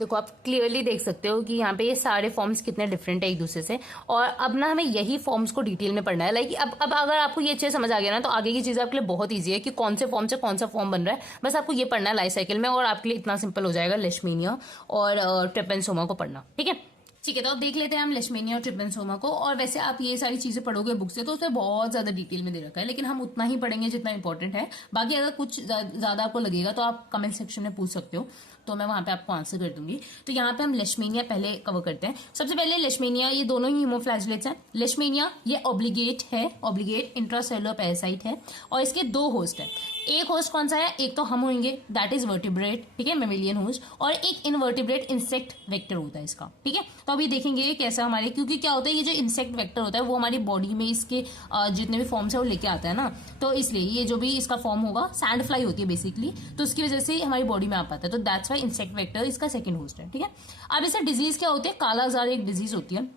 देखो आप क्लियरली देख सकते हो कि यहाँ पे ये सारे फॉर्म्स कितने डिफरेंट है एक दूसरे से, और अब ना हमें यही फॉर्म्स को डिटेल में पढ़ना है। अब अगर आपको ये अच्छे समझ आ गया ना तो आगे की चीज आपके लिए बहुत ईजी है कि कौन से फॉर्म से कौन सा फॉर्म बन रहा है, बस आपको ये पढ़ना है लाइफ साइकिल में, और आपके लिए इतना सिंपल हो जाएगा लेशमेनिया और ट्रिपेनसोमा को पढ़ना, ठीक है। ठीक है, तो अब देख लेते हैं हम लेशमेनिया और ट्रिपेनसोमा को। और वैसे आप ये सारी चीजें पढ़ोगे बुक से तो उसमें बहुत ज्यादा डिटेल में दे रखा है, लेकिन हम उतना ही पढ़ेंगे जितना इंपॉर्टेंट है। बाकी अगर कुछ ज्यादा आपको लगेगा तो आप कमेंट सेक्शन में पूछ सकते हो, तो मैं वहां पे आपको आंसर कर दूंगी। तो यहाँ पे हम लेशमेनिया पहले कवर करते हैं। सबसे पहले लेशमेनिया, ये दोनों ही हीमोफ्लैजेलेट्स हैं। लेशमेनिया ये ऑब्लिगेट है, ऑब्लिगेट इंट्रासेलुलर पैरासाइट है और इसके 2 होस्ट है। एक होस्ट कौन सा है, एक तो हम होंगे दैट इज वर्टिब्रेट, ठीक है, मेमेलियन होस्ट, और एक इनवर्टिब्रेट इंसेक्ट वेक्टर होता है इसका, ठीक है। तो अभी देखेंगे कैसा हमारे, क्योंकि क्या होता है ये जो इंसेक्ट वेक्टर होता है वो हमारी बॉडी में इसके जितने भी फॉर्म्स है वो लेके आता है ना, तो इसलिए ये जो भी इसका फॉर्म होगा सैंड फ्लाई होती है बेसिकली, तो उसकी वजह से हमारी बॉडी में आ पाता है, तो दैट्स वाई इंसेक्ट वेक्टर इसका सेकंड होस्ट है, ठीक है। अब इसे डिजीज क्या होती है, काला आजार एक डिजीज होती है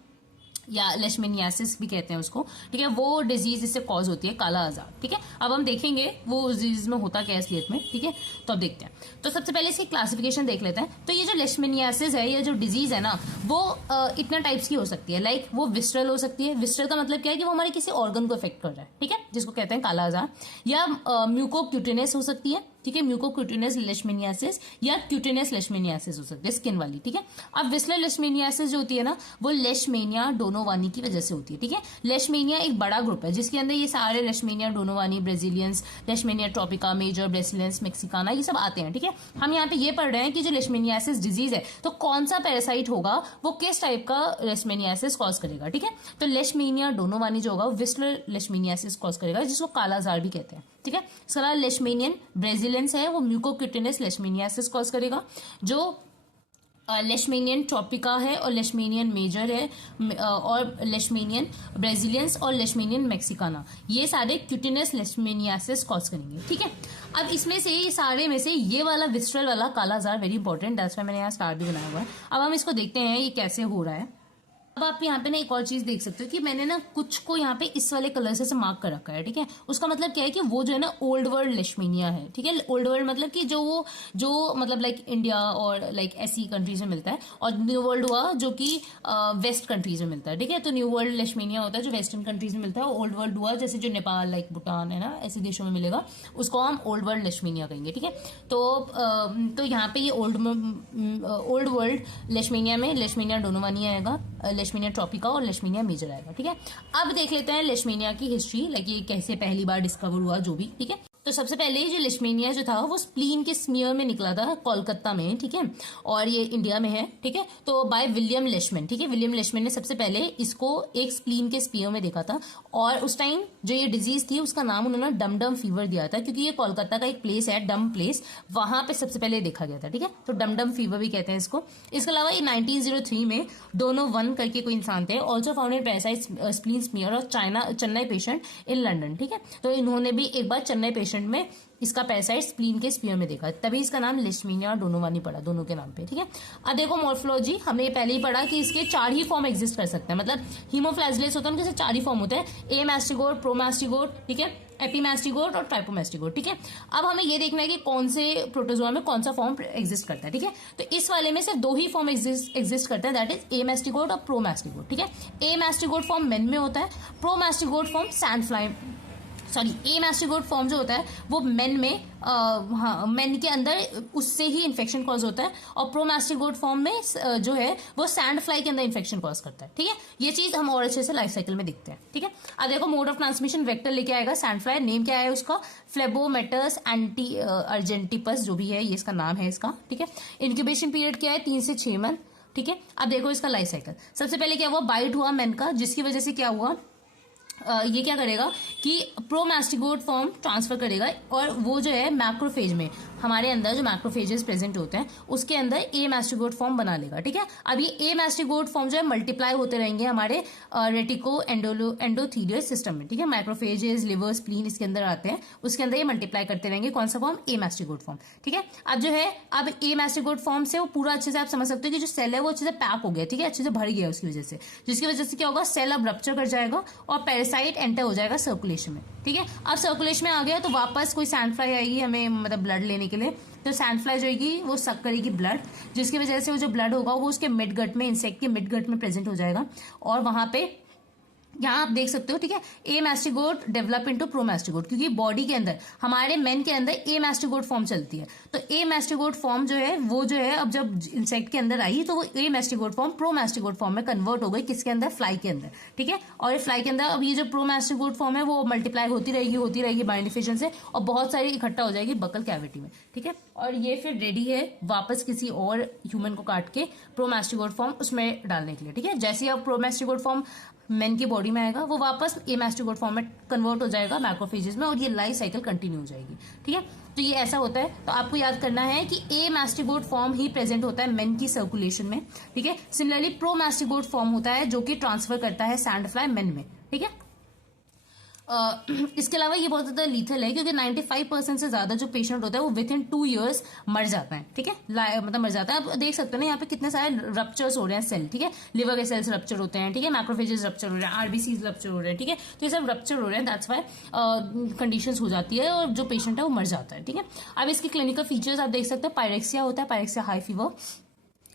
या लेशमेनियासिस भी कहते हैं उसको, ठीक है, वो डिजीज इससे कॉज होती है, काला आजार, ठीक है। अब हम देखेंगे वो डिजीज में होता क्या है असलियत में, ठीक है। तो अब देखते हैं, तो सबसे पहले इसकी क्लासिफिकेशन देख लेते हैं। तो ये जो लेशमेनियासिस है, ये जो डिजीज है ना, वो इतना टाइप्स की हो सकती है, लाइक वो विस्ट्रल हो सकती है। विस्ट्रल का मतलब क्या है कि वो हमारे किसी ऑर्गन को इफेक्ट कर रहा है, ठीक है, जिसको कहते हैं काला आजार, या म्यूकोक्यूटेनस हो सकती है, ठीक है, म्यूकोक्यूटेनस लेशमेनियासिस या क्यूटेनस लेशमेनियासिस हो सकती है, स्किन वाली, ठीक है। अब विस्लर लेशमेनियासिस जो होती है ना, वो लेशमेनिया डोनोवानी की वजह से होती है, ठीक है। लेशमेनिया एक बड़ा ग्रुप है जिसके अंदर ये सारे लेशमेनिया डोनोवानी, ब्राजीलियंस, लेशमेनिया ट्रॉपिका, मेजर, ब्रेसिलियंस, मेक्सिकाना, ये सब आते हैं, ठीक है। हम यहाँ पे ये पढ़ रहे हैं कि जो लेशमेनियासिस डिजीज है, तो कौन सा पैरासाइट होगा, वो किस टाइप का लेशमेनियासिस कॉज करेगा, ठीक है। तो लेशमेनिया डोनोवानी जो होगा विस्लर लेशमेनियासिस कॉज करेगा, जिसको काला आजार भी कहते हैं, ठीक है। इसका लेशमेनियन ब्राजीलियंस है, वो म्यूकोक्यूटेनस लेशमेनियासिस कॉज करेगा। जो लेशमेनियन ट्रॉपिका है और लेशमेनियन मेजर है और लेशमेनियन ब्राजीलियंस और लेशमेनियन मेक्सिकाना, ये सारे क्यूटेनस लेशमेनियासिस कॉज करेंगे, ठीक है। अब इसमें से ये सारे में से ये वाला विस्ट्रल वाला काला आजार वेरी इंपॉर्टेंट, दैट्स व्हाई मैंने यहाँ स्टार भी बनाया हुआ है। अब हम इसको देखते हैं ये कैसे हो रहा है। अब आप यहाँ पे ना एक और चीज देख सकते हो कि मैंने ना कुछ को यहाँ पे इस वाले कलर से मार्क कर रखा है, ठीक है। उसका मतलब क्या है कि वो जो है ना ओल्ड वर्ल्ड लेशमेनिया है, ठीक है। ओल्ड वर्ल्ड मतलब कि जो मतलब लाइक इंडिया और लाइक ऐसी कंट्रीज में मिलता है, और न्यू वर्ल्ड हुआ जो कि वेस्ट कंट्रीज में मिलता है, ठीक है। तो न्यू वर्ल्ड लेशमेनिया होता है जो वेस्टर्न कंट्रीज में मिलता है, ओल्ड वर्ल्ड हुआ जैसे जो नेपाल, लाइक भूटान है ना, ऐसे देशों में मिलेगा, उसको हम ओल्ड वर्ल्ड लेशमेनिया कहेंगे, ठीक है। तो यहाँ पे ये ओल्ड वर्ल्ड लेशमेनिया में लेशमेनिया डोनोवानी आएगा, लेशमेनिया ट्रॉपिका और लेशमेनिया मेजर आएगा, ठीक है। अब देख लेते हैं लेशमेनिया की हिस्ट्री, लाइक ये कैसे पहली बार डिस्कवर हुआ जो भी, ठीक है। तो सबसे पहले जो लेशमेनिया जो था वो स्प्लीन के स्मीयर में निकला था कोलकाता में, ठीक है, और ये इंडिया में है, ठीक है। तो बाय विलियम लेशमैन, ठीक है, विलियम लेशमैन ने सबसे पहले इसको एक स्प्लीन के स्पीयर में देखा था, और उस टाइम जो ये डिजीज थी उसका नाम उन्होंने डम डम फीवर दिया था, क्योंकि ये कोलकाता का एक प्लेस है डम प्लेस, वहां पे सबसे पहले देखा गया था, ठीक है। तो डम डम फीवर भी कहते हैं इसको। इसके अलावा 1903 में डोनोवन करके कोई इंसान थे, also founded parasite spleen smear और चेन्नई पेशेंट इन लंडन, ठीक है। तो इन्होंने भी एक बार चेन्नई पेशेंट में इसका पैरासाइट स्प्लीन के स्पीयर में देखा, तभी इसका नाम लेशमेनिया डोनोवानी पड़ा, दोनों के नाम पे, ठीक है। अब देखो मॉर्फोलॉजी, हमने पहले ही पढ़ा कि इसके 4 ही फॉर्म एग्जिस्ट कर सकते हैं, मतलब हीमोफ्लैजेलेट्स होता है उनके 4 ही फॉर्म होते हैं, ए मैस्टिगोट, प्रोमास्टिगोट, ठीक है, एपीमास्टिगोट और ट्राइपोमास्टिगोट, ठीक है। अब हमें ये देखना है कि कौन से प्रोटोजोआ में कौन सा फॉर्म एग्जिस्ट करता है, ठीक है। तो इस वाले में सिर्फ 2 ही फॉर्म एग्जिस्ट करता है, दैट इज ए मैस्टिगोट और प्रोमास्टिगोट, ठीक है। ए मैस्टिगोट फॉर्म मेन में होता है, प्रोमास्टिगोट फॉर्म सैंड फ्लाई, सॉरी, ए मैस्टिगोट फॉर्म जो होता है वो मेन में मेन के अंदर उससे ही इन्फेक्शन कॉज होता है, और प्रोमास्टिगोट फॉर्म में जो है वो सैंड फ्लाई के अंदर इन्फेक्शन कॉज करता है, ठीक है। ये चीज हम और अच्छे से लाइफ साइकिल में देखते हैं, ठीक है। अब देखो मोड ऑफ ट्रांसमिशन वेक्टर लेके आएगा सैंड फ्लाई, नेम क्या है उसका, फ्लेबोमेटस एंटी अर्जेंटिपस जो भी है ये इसका नाम है इसका, ठीक है। इंक्यूबेशन पीरियड क्या है, 3 से 6 मंथ, ठीक है। अब देखो इसका लाइफ साइकिल, सबसे पहले क्या हुआ, बाइट हुआ मेन का, जिसकी वजह से क्या हुआ, ये क्या करेगा कि प्रोमास्टिगोट फॉर्म ट्रांसफर करेगा, और वो जो है मैक्रोफेज में, हमारे अंदर जो मैक्रोफेजेस प्रेजेंट होते हैं उसके अंदर ए मैस्टिगोट फॉर्म बना लेगा, ठीक है। अब ये ए मैस्टिगोट फॉर्म जो है मल्टीप्लाई होते रहेंगे हमारे रेटिको एंडोथीलियल सिस्टम में, ठीक है। माइक्रोफेजेस, लिवर, स्प्लीन इसके अंदर आते हैं, उसके अंदर ये मल्टीप्लाई करते रहेंगे, कौन सा फॉर्म, ए मैस्टिगोट फॉर्म, ठीक है। अब जो है, अब ए मैस्टिगोट फॉर्म से वो पूरा अच्छे से आप समझ सकते हो कि जो सेल है वो अच्छे से पैक हो गया, ठीक है, अच्छे से भर गया उसकी वजह से, जिसकी वजह से क्या होगा, सेल अब रप्चर कर जाएगा और पैरासाइट एंटर हो जाएगा सर्कुलेशन में, ठीक है। अब सर्कुलेशन में आ गया तो वापस कोई सैंड फ्लाई आएगी हमें मतलब ब्लड लेने के लिए, तो सैंड फ्लाई जो होगी वो सक करेगी ब्लड, जिसकी वजह से वो जो ब्लड होगा वो उसके मिड गट में, इंसेक्ट के मिड गट में प्रेजेंट हो जाएगा, और वहां पे यहाँ आप देख सकते हो, ठीक है, ए मैस्टिगोट डेवलप इनटू प्रो मैस्टिगोट, क्योंकि बॉडी के अंदर हमारे मेन के अंदर ए मैस्टिगोट फॉर्म चलती है। तो ए मैस्टिगोट फॉर्म जो है वो जो है अब जब इंसेक्ट के अंदर आई तो वो ए मैस्टिगोट फॉर्म प्रो मैस्टिगोट फॉर्म में कन्वर्ट हो गई, किसके अंदर, फ्लाई के अंदर, ठीक है। और ये फ्लाई के अंदर अब ये जो प्रो मैस्टिगोट फॉर्म है वो मल्टीप्लाई होती रहेगी बायोडिफिकेशन से, और बहुत सारी इकट्ठा हो जाएगी बकल कैविटी में, ठीक है। और ये फिर रेडी है वापस किसी और ह्यूमन को काट के प्रो मैस्टिगोट फॉर्म उसमें डालने के लिए, ठीक है। जैसे अब प्रो मैस्टिगोट फॉर्म मेन की बॉडी में आएगा वो वापस ए मैस्टिगोट फॉर्म में कन्वर्ट हो जाएगा मैक्रोफेजेस में, और ये लाइफ साइकिल कंटिन्यू हो जाएगी, ठीक है। तो ये ऐसा होता है। तो आपको याद करना है कि ए मैस्टिगोट फॉर्म ही प्रेजेंट होता है मेन की सर्कुलेशन में, ठीक है। सिमिलरली प्रो मैस्टिगोट फॉर्म होता है जो कि ट्रांसफर करता है सैंड फ्लाई मेन में, ठीक है। इसके अलावा ये बहुत ज्यादा लीथल है क्योंकि 95% से ज्यादा जो पेशेंट होता है वो विद इन 2 years मर जाता है, ठीक है, मतलब मर जाता है। आप देख सकते हो ना यहाँ पे कितने सारे रप्चर्स हो रहे हैं सेल, ठीक है, लिवर के सेल्स रप्चर होते हैं, ठीक है, मैक्रोफेजेस रप्चर हो रहे हैं, आरबीसीज रप्चर हो रहे हैं, ठीक है। तो ये सब रप्चर हो रहे हैं, दैट्स वाई कंडीशंस हो जाती है और जो पेशेंट है वो मर जाता है, ठीक है। अब इसके क्लिनिकल फीचर्स आप देख सकते हो, पायरेक्सिया होता है, पायरेक्सिया हाई फीवर,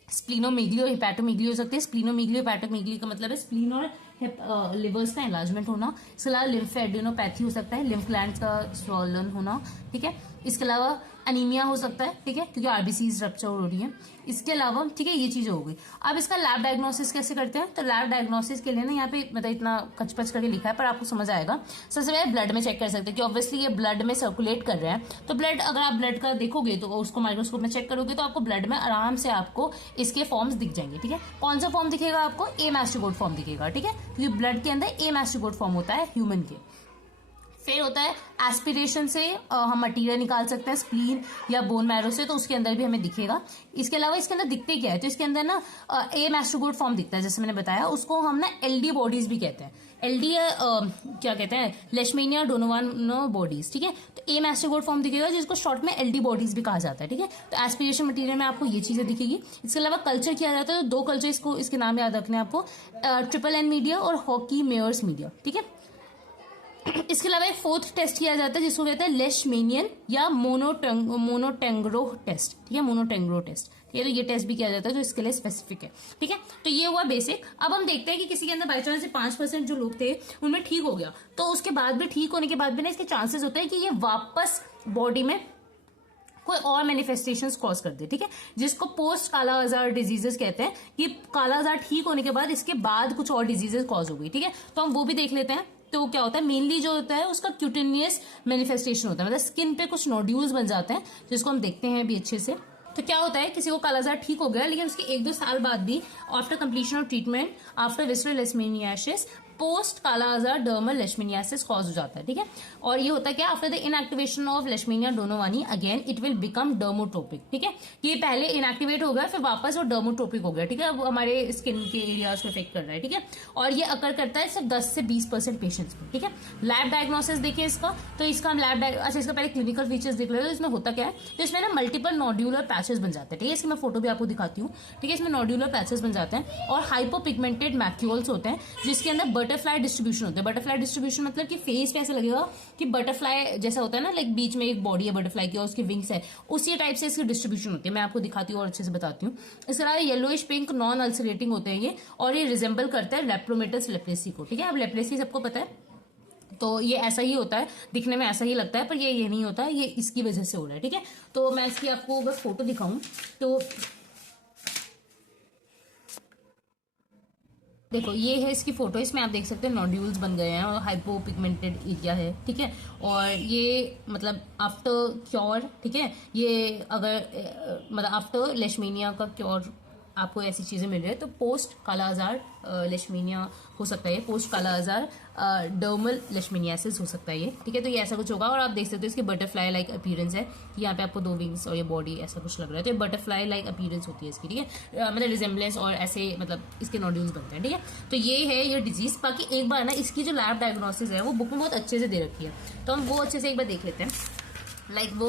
स्प्लीनोमेगली और हिपैटोमेगली हो सकती है। स्प्लीनोमेगली और हिपैटोमेगली का मतलब है स्प्लीन और लिवर्स का एनलार्जमेंट होना। इसके अलावा लिम्फेडेनोपैथी हो सकता है, लिम्फ ग्लैंड्स का स्वॉलन होना, ठीक है। इसके अलावा अनीमिया हो सकता है, ठीक है, क्योंकि आरबीसीज रप्चर हो रही है। इसके अलावा, ठीक है, ये चीजें हो गई। अब इसका लैब डायग्नोसिस कैसे करते हैं? तो लैब डायग्नोसिस के लिए ना यहाँ पे मतलब इतना कचपच करके लिखा है पर आपको समझ आएगा। सबसे पहले ब्लड में चेक कर सकते हैं कि ऑब्वियसली ये ब्लड में सर्कुलेट कर रहे हैं, तो ब्लड, अगर आप ब्लड का देखोगे तो उसको माइक्रोस्कोप में चेक करोगे तो आपको ब्लड में आराम से आपको इसके फॉर्म्स दिख जाएंगे, ठीक है। कौन सा फॉर्म दिखेगा आपको? ए मैस्टिगोट फॉर्म दिखेगा, ठीक है, क्योंकि ब्लड के अंदर ए मैस्टिगोट फॉर्म होता है ह्यूमन के। फिर होता है एस्पिरेशन से हम मटीरियल निकाल सकते हैं स्प्लीन या बोन मैरो से, तो उसके अंदर भी हमें दिखेगा। इसके अलावा इसके अंदर दिखते क्या है? तो इसके अंदर ना ए मैस्टिगोट फॉर्म दिखता है, जैसे मैंने बताया, उसको हम ना एलडी बॉडीज भी कहते हैं। एलडी क्या कहते हैं? लेशमेनिया डोनोवानो बॉडीज, ठीक है। तो ए मैस्टिगोट फॉर्म दिखेगा जिसको शॉर्ट में एलडी बॉडीज भी कहा जाता है, ठीक है। तो एस्पिरेशन मटीरियल में आपको ये चीजें दिखेगी। इसके अलावा कल्चर किया जाता है, तो 2 कल्चर इसके नाम याद रखने आपको, ट्रिपल एन मीडिया और हॉकी मेयर्स मीडिया, ठीक है। इसके अलावा एक 4th टेस्ट किया जाता है जिसको कहते हैं लेशमेनियन या मोनोटेंग्रो टेस्ट, ठीक है, मोनोटेंग्रो टेस्ट, ठीक है। तो ये टेस्ट भी किया जाता है जो इसके लिए स्पेसिफिक है, ठीक है। तो ये हुआ बेसिक। अब हम देखते हैं कि किसी के अंदर बाई चांस से 5% जो लोग थे उनमें ठीक हो गया, तो उसके बाद भी, ठीक होने के बाद भी ना इसके चांसेस होते हैं कि ये वापस बॉडी में कोई और मैनिफेस्टेशंस कॉज कर दे, ठीक है, जिसको पोस्ट काला आजार डिजीजेस कहते हैं। कि काला आजार ठीक होने के बाद इसके बाद कुछ और डिजीजेस कॉज हो गई, ठीक है। तो हम वो भी देख लेते हैं। तो क्या होता है, मेनली जो होता है उसका क्यूटेनियस मैनिफेस्टेशन होता है, मतलब स्किन पे कुछ नोड्यूल्स बन जाते हैं जिसको हम देखते हैं अभी अच्छे से। तो क्या होता है, किसी को कालाजार ठीक हो गया लेकिन उसके 1-2 साल बाद भी after completion of treatment after visceral leishmaniasis post kala azar dermal leishmaniasis cause हो जाता है, ठीक है। और ये होता है क्या, after the inactivation of Leishmania donovani again it will become dermotropic, ठीक है। ये पहले इनएक्टिवेट हो गया फिर वापस वो डर्मोटोपिक हो गया, ठीक है, वो हमारे स्किन के एरियाज को इफेक्ट कर रहा है, ठीक है। और ये अकर करता है सिर्फ 10 से 20% पेशेंट्स में, ठीक है। लैब डायग्नोसिस देखिए इसका, तो इसका हम अच्छा इसका पहले क्लिनिकल फीचर्स देख लेते हैं। इसमें होता क्या है, तो इसमें ना मल्टीपल नोड्यूलर पैचेस बन जाते हैं, ठीक है। इसकी मैं फोटो भी आपको दिखाती हूँ, ठीक है। इसमें नोड्यूलर पैचेस बन जाते हैं और हाइपोपिगमेंटेड मैक्यूल्स होते हैं जिसके अंदर बटरफ्लाई डिस्ट्रीब्यूशन होता है। बटरफ्लाई डिस्ट्रीब्यूशन मतलब कि फेस पे ऐसा लगेगा कि बटरफ्लाई जैसा होता है ना, लाइक बीच में एक बॉडी है बटरफ्लाई की और उसकी विंग्स है, उसी टाइप से इसकी डिस्ट्रीब्यूशन होती है। मैं आपको दिखाती हूँ और अच्छे से बताती हूँ। इसके अलावा येलोइश पिंक नॉन अल्सरेटिंग होते हैं ये, और ये रिजेंबल करता है लेप्रोमेटस लेप्रेसी को, ठीक है। अब लेप्रेसी सबको पता है, तो ये ऐसा ही होता है, दिखने में ऐसा ही लगता है, पर ये नहीं होता है, ये इसकी वजह से हो रहा है, ठीक है। तो मैं इसकी आपको अगर फोटो दिखाऊं तो देखो, ये है इसकी फोटो। इसमें आप देख सकते हैं नोड्यूल्स बन गए हैं और हाइपोपिगमेंटेड एरिया है, ठीक है। और ये मतलब आफ्टर क्योर, ठीक है, ये अगर मतलब आफ्टर लेशमेनिया का क्योर आपको ऐसी चीजें मिल रही है, तो पोस्ट काला आजार लेशमेनिया हो सकता है, पोस्ट काला आजार डर्मल लेशमेनियासिस हो सकता है ये, ठीक है। तो ये ऐसा कुछ होगा। और आप देख सकते हो इसकी बटरफ्लाई लाइक अपीयरेंस है, यहाँ पे आपको 2 विंग्स और ये बॉडी ऐसा कुछ लग रहा है, तो ये बटरफ्लाई लाइक अपीयरेंस होती है इसकी, ठीक है। मतलब रिजेम्बलेंस और ऐसे मतलब इसके नोड्यूल्स बनते हैं, ठीक है। तो ये है ये डिजीज। बाकी एक बार ना इसकी जो लैब डायग्नोसिस है वो बुक में बहुत अच्छे से दे रखी है, तो हम वो अच्छे से एक बार देख लेते हैं। लाइक वो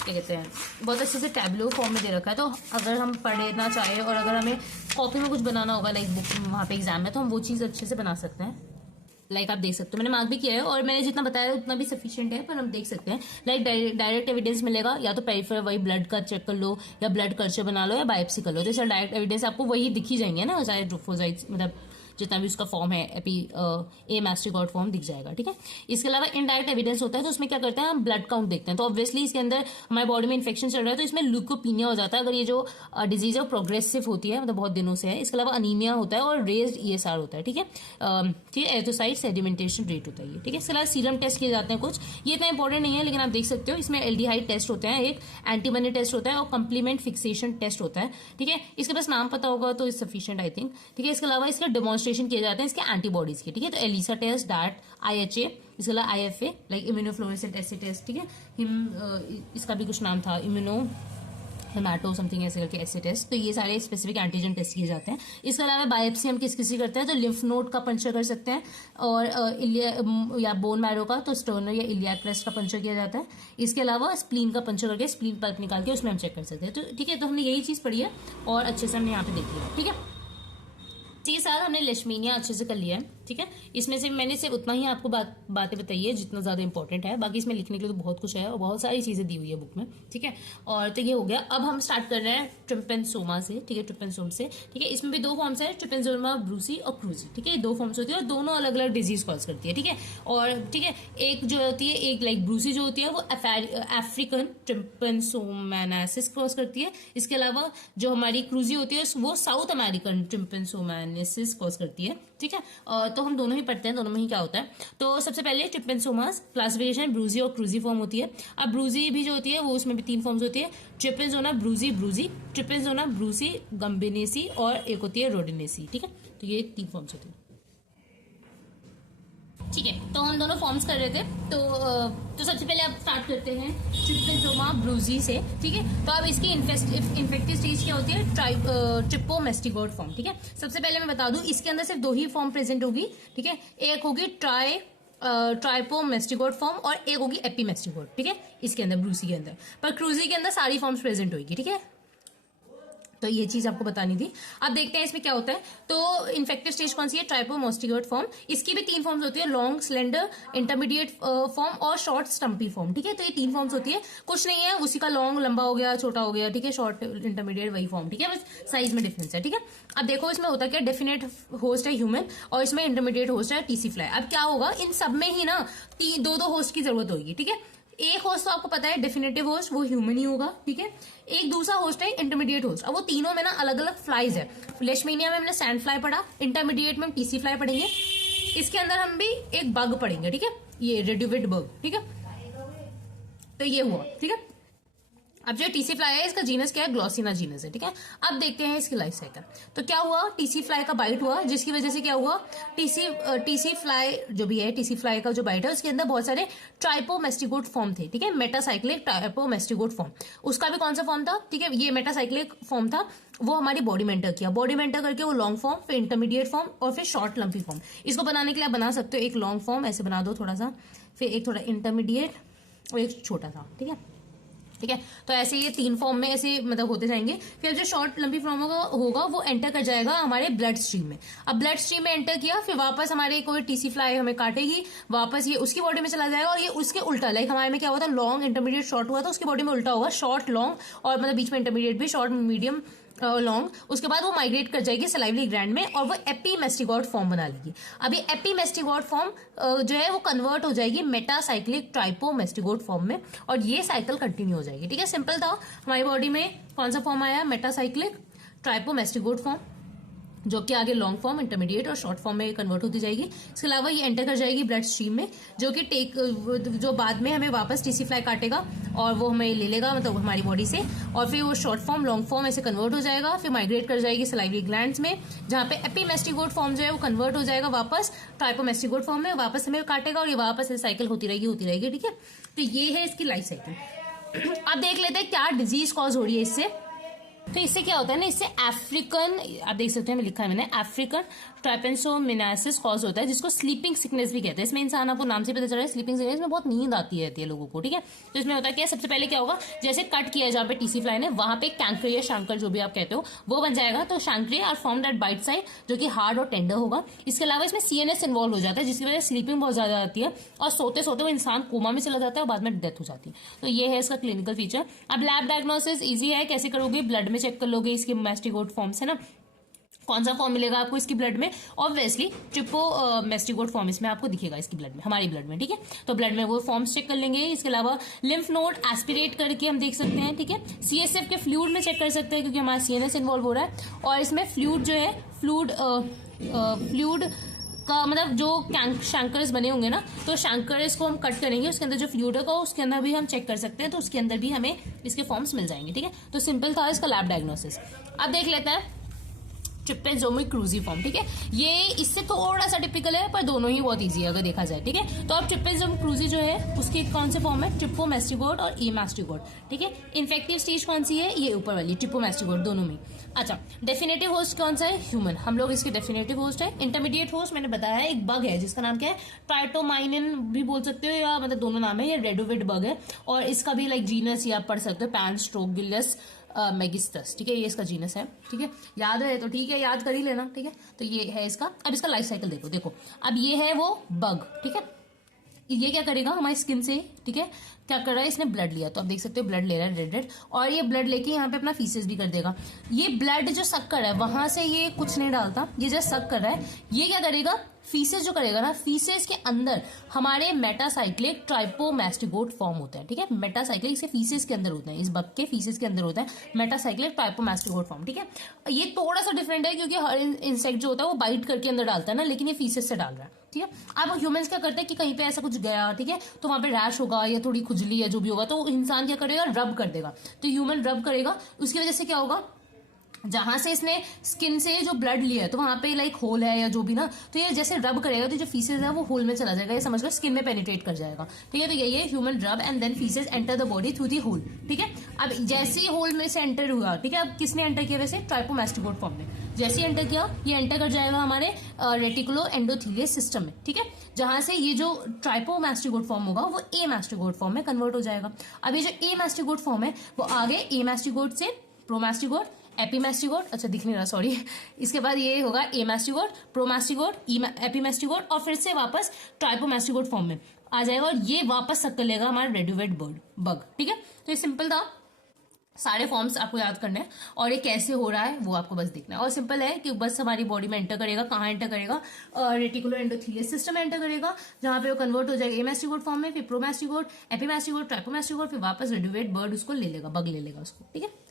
क्या कहते हैं, बहुत अच्छे से टैबलो फॉर्म में दे रखा है, तो अगर हम पढ़ना चाहें और अगर हमें कॉपी में कुछ बनाना होगा लाइक बुक वहाँ पे एग्जाम में, तो हम वो चीज़ अच्छे से बना सकते हैं। लाइक आप देख सकते हो मैंने मार्क भी किया है और मैंने जितना बताया उतना भी सफिशिएंट है, पर हम देख सकते हैं लाइक डायरेक्ट एविडेंस मिलेगा, या तो पेरिफेरल वही ब्लड का चेक कर लो या ब्लड कल्चर बना लो या बायोप्सी कर लो, तो सर डायरेक्ट एविडेंस आपको वही दिखी जाएंगे ना, चाहे ट्रोफोसाइट्स मतलब जितना भी उसका फॉर्म है ए मैस्टिगॉट फॉर्म दिख जाएगा, ठीक है। इसके अलावा इनडायरेक्ट एविडेंस होता है, तो उसमें क्या करते हैं हम ब्लड काउंट देखते हैं। तो ऑब्वियसली इसके अंदर हमारे बॉडी में इन्फेक्शन चल रहा है तो इसमें ल्यूकोपीनिया हो जाता है अगर ये जो डिजीज है प्रोग्रेसिव होती है, मतलब बहुत दिनों से है। इसके अलावा अनीमिया होता है और रेज्ड ESR होता है, ठीक है। ठीक है, एरिथ्रोसाइट सेडिमेंटेशन रेट होता है, ठीक है। इसके अलावा सीरम टेस्ट किए जाते हैं कुछ, ये इतना इंपॉर्टेंट नहीं है लेकिन आप देख सकते हो इसमें एल्डिहाइड टेस्ट होते हैं, एक एंटीबॉडी टेस्ट होता है और कंप्लीमेंट फिक्सेशन टेस्ट होता है, ठीक है। इसके पास नाम पता होगा तो इज सफिशिएंट आई थिंक, ठीक है। इसके अलावा इसका डेमोन्स्ट्रेशन किए जाते हैं इसके एंटीबॉडीज के, ठीक है। तो एलिसा टेस्ट, डैट, IHA, इसके अलावा IFA like immunofluorescent acid test, ठीक है। इसका भी कुछ नाम था, इम्यूनो हेमाटो समथिंग ऐसे करके एसिड टेस्ट। तो ये सारे स्पेसिफिक एंटीजन टेस्ट किए जाते हैं। इसके अलावा बायोप्सी हम किसी करते हैं तो लिम्फ नोड का पंचर कर सकते हैं, और या बोन मैरो का तो स्टर्नर या इलियाक क्रेस्ट का पंचर किया जाता है। इसके अलावा स्प्लीन का पंचर करके स्प्लीन पल्प निकाल के उसमें हम चेक कर सकते हैं। तो ठीक है, तो हमने यही चीज़ पढ़ी है और अच्छे से हमने यहाँ पे देख लिया, ठीक है। ये सारा हमने लेशमीनिया अच्छे से कर लिया है, ठीक है। इसमें से मैंने सिर्फ उतना ही आपको बातें बताई है जितना ज्यादा इंपॉर्टेंट है, बाकी इसमें लिखने के लिए तो बहुत कुछ है और बहुत सारी चीजें दी हुई है बुक में, ठीक है। और तो ये हो गया। अब हम स्टार्ट कर रहे हैं ट्रिपेनसोमा से, ठीक है, ट्रिपेनसोम से, ठीक है। इसमें भी दो फॉर्म्स है, ट्रिपेनसोमा ब्रूसी और क्रूजी, ठीक है। दो फॉर्म्स होती है और दोनों अलग अलग डिजीज कॉज करती है, ठीक है। और ठीक है, एक जो होती है, एक लाइक ब्रूसी जो होती है वो अफ्रीकन ट्रिपेनसोमैनासिस कॉज करती है। इसके अलावा जो हमारी क्रूजी होती है वो साउथ अमेरिकन ट्रिपेनसोमैनासिस कॉज करती है, ठीक है। तो हम दोनों ही पढ़ते हैं, दोनों में ही क्या होता है। तो सबसे पहले ट्रिपेनसोमास क्लासिफिकेशन ब्रूजी और क्रूजी फॉर्म होती है। अब ब्रूजी भी जो होती है वो उसमें भी 3 फॉर्म्स होती है, ट्रिपेनसोमा ब्रूजी ब्रूजी, ट्रिपेनसोमा ब्रूसी गम्बिनेसी और एक होती है रोडिनेसी, ठीक है। तो ये 3 फॉर्म्स होती है, ठीक है। तो हम दोनों फॉर्म्स कर रहे थे। तो सबसे पहले आप स्टार्ट करते हैं ट्रिपेनसोमा ब्रूजी से, ठीक है। तो अब इसकी इन्फेक्टिव स्टेज क्या होती है, ट्रिपोमेस्टिगोट फॉर्म, ठीक है। सबसे पहले मैं बता दूं इसके अंदर सिर्फ 2 ही फॉर्म प्रेजेंट होगी, ठीक है। एक होगी ट्राइपोमेस्टिगोट फॉर्म और एक होगी एपीमेस्टिगोट, ठीक है, इसके अंदर ब्रूसी के अंदर। पर क्रूजी के अंदर सारी फॉर्म्स प्रेजेंट होगी, ठीक है। तो ये चीज आपको बतानी थी। अब देखते हैं इसमें क्या होता है। तो इन्फेक्टिव स्टेज कौन सी है, ट्राइपोमेस्टिगोट फॉर्म। इसकी भी 3 फॉर्म्स होती है, लॉन्ग, स्लेंडर, इंटरमीडिएट फॉर्म और शॉर्ट स्टम्पी फॉर्म, ठीक है। तो ये 3 फॉर्म्स होती है, कुछ नहीं है, उसी का लॉन्ग लंबा हो गया, छोटा हो गया, ठीक है, शॉर्ट इंटरमीडिएट वही फॉर्म, ठीक है, बस साइज में डिफरेंस है, ठीक है। अब देखो इसमें होता क्या, डेफिनेट होस्ट है ह्यूमन और इसमें इंटरमीडिएट होस्ट है TC फ्लाई। अब क्या होगा, इन सब में ही ना 2 होस्ट की जरूरत होगी, ठीक है। एक होस्ट तो आपको पता है डेफिनेटिव होस्ट, वो ह्यूमन ही होगा, ठीक है। एक दूसरा होस्ट है इंटरमीडिएट होस्ट। अब वो तीनों में ना अलग अलग फ्लाइज है। लेशमीनिया में हमने सैंड फ्लाई पढ़ा, इंटरमीडिएट में हम TC फ्लाई पढ़ेंगे, इसके अंदर हम भी एक बग पढ़ेंगे, ठीक है, ये रेडियोविड बग, ठीक है। तो ये हुआ, ठीक है। अब जो TC फ्लाई है इसका जीनस क्या है, ग्लॉसिना जीनस है, ठीक है। अब देखते हैं इसकी लाइफ साइकिल। तो क्या हुआ, TC फ्लाई का बाइट हुआ जिसकी वजह से क्या हुआ, TC फ्लाई जो भी है, TC फ्लाई का जो बाइट है उसके अंदर बहुत सारे ट्राइपोमेस्टिगोट फॉर्म थे, ठीक है, मेटासाइक्लिक ट्राइपोमेस्टिगोट फॉर्म। उसका भी कौन सा फॉर्म था, ठीक है, ये मेटासाइक्लिक फॉर्म था, वो हमारी बॉडी में एंटर किया, बॉडी में एंटर करके वो लॉन्ग फॉर्म, फिर इंटरमीडिएट फॉर्म और फिर शॉर्ट लंपी फॉर्म। इसको बनाने के लिए आप बना सकते हो, एक लॉन्ग फॉर्म ऐसे बना दो थोड़ा सा, फिर एक थोड़ा इंटरमीडिएट और एक छोटा सा, ठीक है, ठीक है। तो ऐसे ये 3 फॉर्म में ऐसे मतलब होते जाएंगे। फिर जो शॉर्ट लंबी फॉर्म होगा वो एंटर कर जाएगा हमारे ब्लड स्ट्रीम में। अब ब्लड स्ट्रीम में एंटर किया, फिर वापस हमारे कोई TC फ्लाई हमें काटेगी, वापस ये उसकी बॉडी में चला जाएगा और ये उसके उल्टा, लाइक हमारे में क्या हुआ था, लॉन्ग इंटरमीडिएट शॉर्ट हुआ था, उसकी बॉडी में उल्टा होगा, शॉर्ट लॉन्ग और मतलब बीच में इंटरमीडिएट भी, शॉर्ट मीडियम लॉन्ग। उसके बाद वो माइग्रेट कर जाएगी सलाइवरी ग्लैंड में और वो एपीमेस्टिगोट फॉर्म बना लेगी। अब ये एपीमेस्टिगोट फॉर्म जो है वो कन्वर्ट हो जाएगी मेटासाइक्लिक ट्राइपोमेस्टिगोट फॉर्म में और ये साइकिल कंटिन्यू हो जाएगी, ठीक है। सिंपल था, हमारी बॉडी में कौन सा फॉर्म आया, मेटासाइक्लिक ट्राइपोमेस्टिगोट फॉर्म, जो कि आगे लॉन्ग फॉर्म, इंटरमीडिएट और शॉर्ट फॉर्म में कन्वर्ट होती जाएगी। इसके अलावा ये एंटर कर जाएगी ब्लड स्ट्रीम में, जो कि जो बाद में हमें वापस TC फ्लाई काटेगा और वो हमें ले लेगा मतलब हमारी बॉडी से, और फिर वो शॉर्ट फॉर्म लॉन्ग फॉर्म ऐसे कन्वर्ट हो जाएगा, फिर माइग्रेट कर जाएगी सलाइवरी ग्लैंड्स में, जहाँ पे एपीमेस्टिगोट फॉर्म जो है वो कन्वर्ट हो जाएगा वापस ट्राइपोमेस्टिगोट फॉर्म में, वापस हमें काटेगा और ये वापस साइकिल होती रहेगी, ठीक है। तो ये है इसकी लाइफ साइकिल। अब देख लेते हैं क्या डिजीज कॉज हो रही है इससे। तो इससे क्या होता है ना, इससे अफ्रीकन, आप देख सकते हैं मैं लिखा है मैंने, अफ्रीकन ट्राइपेंसोमिनासिस कॉज होता है, जिसको स्लीपिंग सिकनेस भी कहते हैं। इसमें इंसान आपको नाम से पता चल रहा है, स्लीपिंग सिकनेस में बहुत नींद आती रहती है लोगों को, ठीक है। तो इसमें होता है क्या, सबसे पहले क्या होगा, जैसे कट किया है जहाँ पे TC फ्लाई ने, वहां पे कैंकर या शंकर जो भी आप कहते हो वो बन जाएगा। तो chancre are formed at bite side, जो कि हार्ड और टेंडर होगा। इसके अलावा इसमें CNS इन्वॉल्व हो जाता है, जिसकी वजह से स्लीपिंग बहुत ज्यादा आती है और सोते सोते वो इंसान कोमा में चला जाता है और बाद में डेथ हो जाती है। तो ये है इसका क्लिनिकल फीचर। अब लैब डायग्नोसिस ईजी है, कैसे करोगे, ब्लड में चेक कर लोगे इसके मेस्टिगोट फॉर्म से ना, कौन सा फॉर्म मिलेगा आपको इसकी ब्लड में? ऑब्वियसली ट्रिपो मेस्टिगोट फॉर्म इसमें आपको दिखेगा इसकी ब्लड में, हमारी ब्लड में, ठीक है। तो ब्लड में वो फॉर्म्स चेक कर लेंगे। इसके अलावा लिम्फ नोड एस्पिरेट करके हम देख सकते हैं, ठीक है। सीएसएफ के फ्लूइड में चेक कर सकते हैं क्योंकि हमारा सीएनएस इन्वॉल्व हो रहा है। और इसमें फ्लूइड जो है फ्लूइड का मतलब जो शैंकर्स बने होंगे ना, तो शैंकर्स को हम कट करेंगे, उसके अंदर जो फ्लूइड होगा उसके अंदर भी हम चेक कर सकते हैं, तो उसके अंदर भी हमें इसके फॉर्म्स मिल जाएंगे, ठीक है। तो सिंपल था इसका लैब डायग्नोसिस। अब देख लेते हैं ट्रिपेजोमिक क्रूजिफॉर्म, ठीक है। ये इससे थोड़ा सा टिपिकल है पर दोनों ही बहुत इजी है अगर देखा जाए, ठीक है। तो अब ट्रिपेजोमिक क्रूजी जो है उसके कौन से फॉर्म है? ट्रिपोमेस्टिगोट और एमास्टिगोट, ठीक है। इन्फेक्टिव स्टेज कौन सी है? ये ऊपर वाली ट्रिपोमेस्टिगोट, दोनों में। अच्छा, डेफिनेटिव होस्ट कौन सा है? ह्यूमन, हम लोग इसके डेफिनेटिव होस्ट है। इंटरमीडिएट होस्ट मैंने बताया है एक बग है जिसका नाम क्या है? ट्राइटोमाइनिन भी बोल सकते हो या मतलब दोनों नाम है। ये रेडोविड बग है और इसका भी लाइक जीनस या आप पढ़ सकते हो पैनस्ट्रोगिलियस मेगिस्टस, ठीक है। ये इसका जीनस है, ठीक है। याद है तो ठीक है, याद कर ही लेना, ठीक है। तो ये है इसका। अब इसका लाइफ साइकिल देखो। अब ये है वो बग, ठीक है। ये क्या करेगा हमारी स्किन से, ठीक है, क्या कर रहा है? इसने ब्लड लिया, तो आप देख सकते हो ब्लड ले रहा है रेड, और ये ब्लड लेके यहाँ पे अपना फीसेस भी कर देगा। ये ब्लड जो सक कर रहा है वहां से ये कुछ नहीं डालता, ये जस्ट सक कर रहा है। ये क्या करेगा? फीसेस जो करेगा ना, फीसेस के अंदर हमारे मेटासाइक्लिक ट्राइपोमेस्टिगोट फॉर्म होता है, ठीक है। मेटासाइक्लिक इसके फीसेस के अंदर होता है, इस बग के फीसेस के अंदर होता है मेटासाइक्लिक ट्राइपोमेस्टिगोट फॉर्म, ठीक है। ये थोड़ा सा डिफरेंट है क्योंकि हर इंसेक्ट जो होता है वो बाइट करके अंदर डालता है ना, लेकिन ये फीसेस से डाल रहा है, ठीक है। अब ह्यूमंस क्या करते हैं कि कहीं पे ऐसा कुछ गया, ठीक है, तो वहां पे रैश होगा या थोड़ी खुजली या जो भी होगा, तो इंसान क्या करेगा? रब कर देगा। तो ह्यूमन रब करेगा, उसकी वजह से क्या होगा? जहां से इसने स्किन से जो ब्लड लिया है तो वहां पे लाइक होल है या जो भी ना, तो ये जैसे रब करेगा तो जो फीसेस है वो होल में चला जाएगा, ये समझ लो स्किन में पेनिट्रेट कर जाएगा, ठीक है। तो यही है human rub and then faeces enter the body through the hole, ठीक है। अब जैसे ही होल में से एंटर हुआ, ठीक है, अब किसने एंटर किया? वैसे ट्राइपोमेस्टिगोट फॉर्म में जैसे एंटर किया, ये एंटर कर जाएगा हमारे रेटिकुलो एंडोथीलियस सिस्टम में, ठीक है। जहां से ये जो ट्राइपोमेस्टिगोट फॉर्म होगा वो एमास्टिगोट फॉर्म में कन्वर्ट हो जाएगा। अब ये जो एमास्टिगोट फॉर्म है वो आगे एमास्टिगोट से प्रोमास्टिगोट, एपीमेस्टिगोट, अच्छा दिख नहीं रहा सॉरी, इसके बाद ये होगा एमास्टिगोट, प्रोमास्टिगोट, एपीमेस्टिगोट और फिर से वापस ट्राइपोमेस्टिगोट फॉर्म में आ जाएगा और ये वापस सक कर लेगा हमारा रेडोविड बग, ठीक है। तो ये सिंपल था, सारे फॉर्म्स आपको याद करने हैं और ये कैसे हो रहा है वो आपको बस देखना है। और सिंपल है कि बस हमारी बॉडी में एंटर करेगा, कहाँ एंटर करेगा? रेटिकुलो एंडोथीलियस सिस्टम में एंटर करेगा, जहां पे वो कन्वर्ट हो जाएगा एमास्टिगोट फॉर्म में, फिर प्रोमास्टिगोट, एपीमेस्टिगोट, ट्राइपोमेस्टिगोट, फिर वापस रेडोविड बर्ड उसको ले लेगा, बग ले लेगा उसको, ठीक है।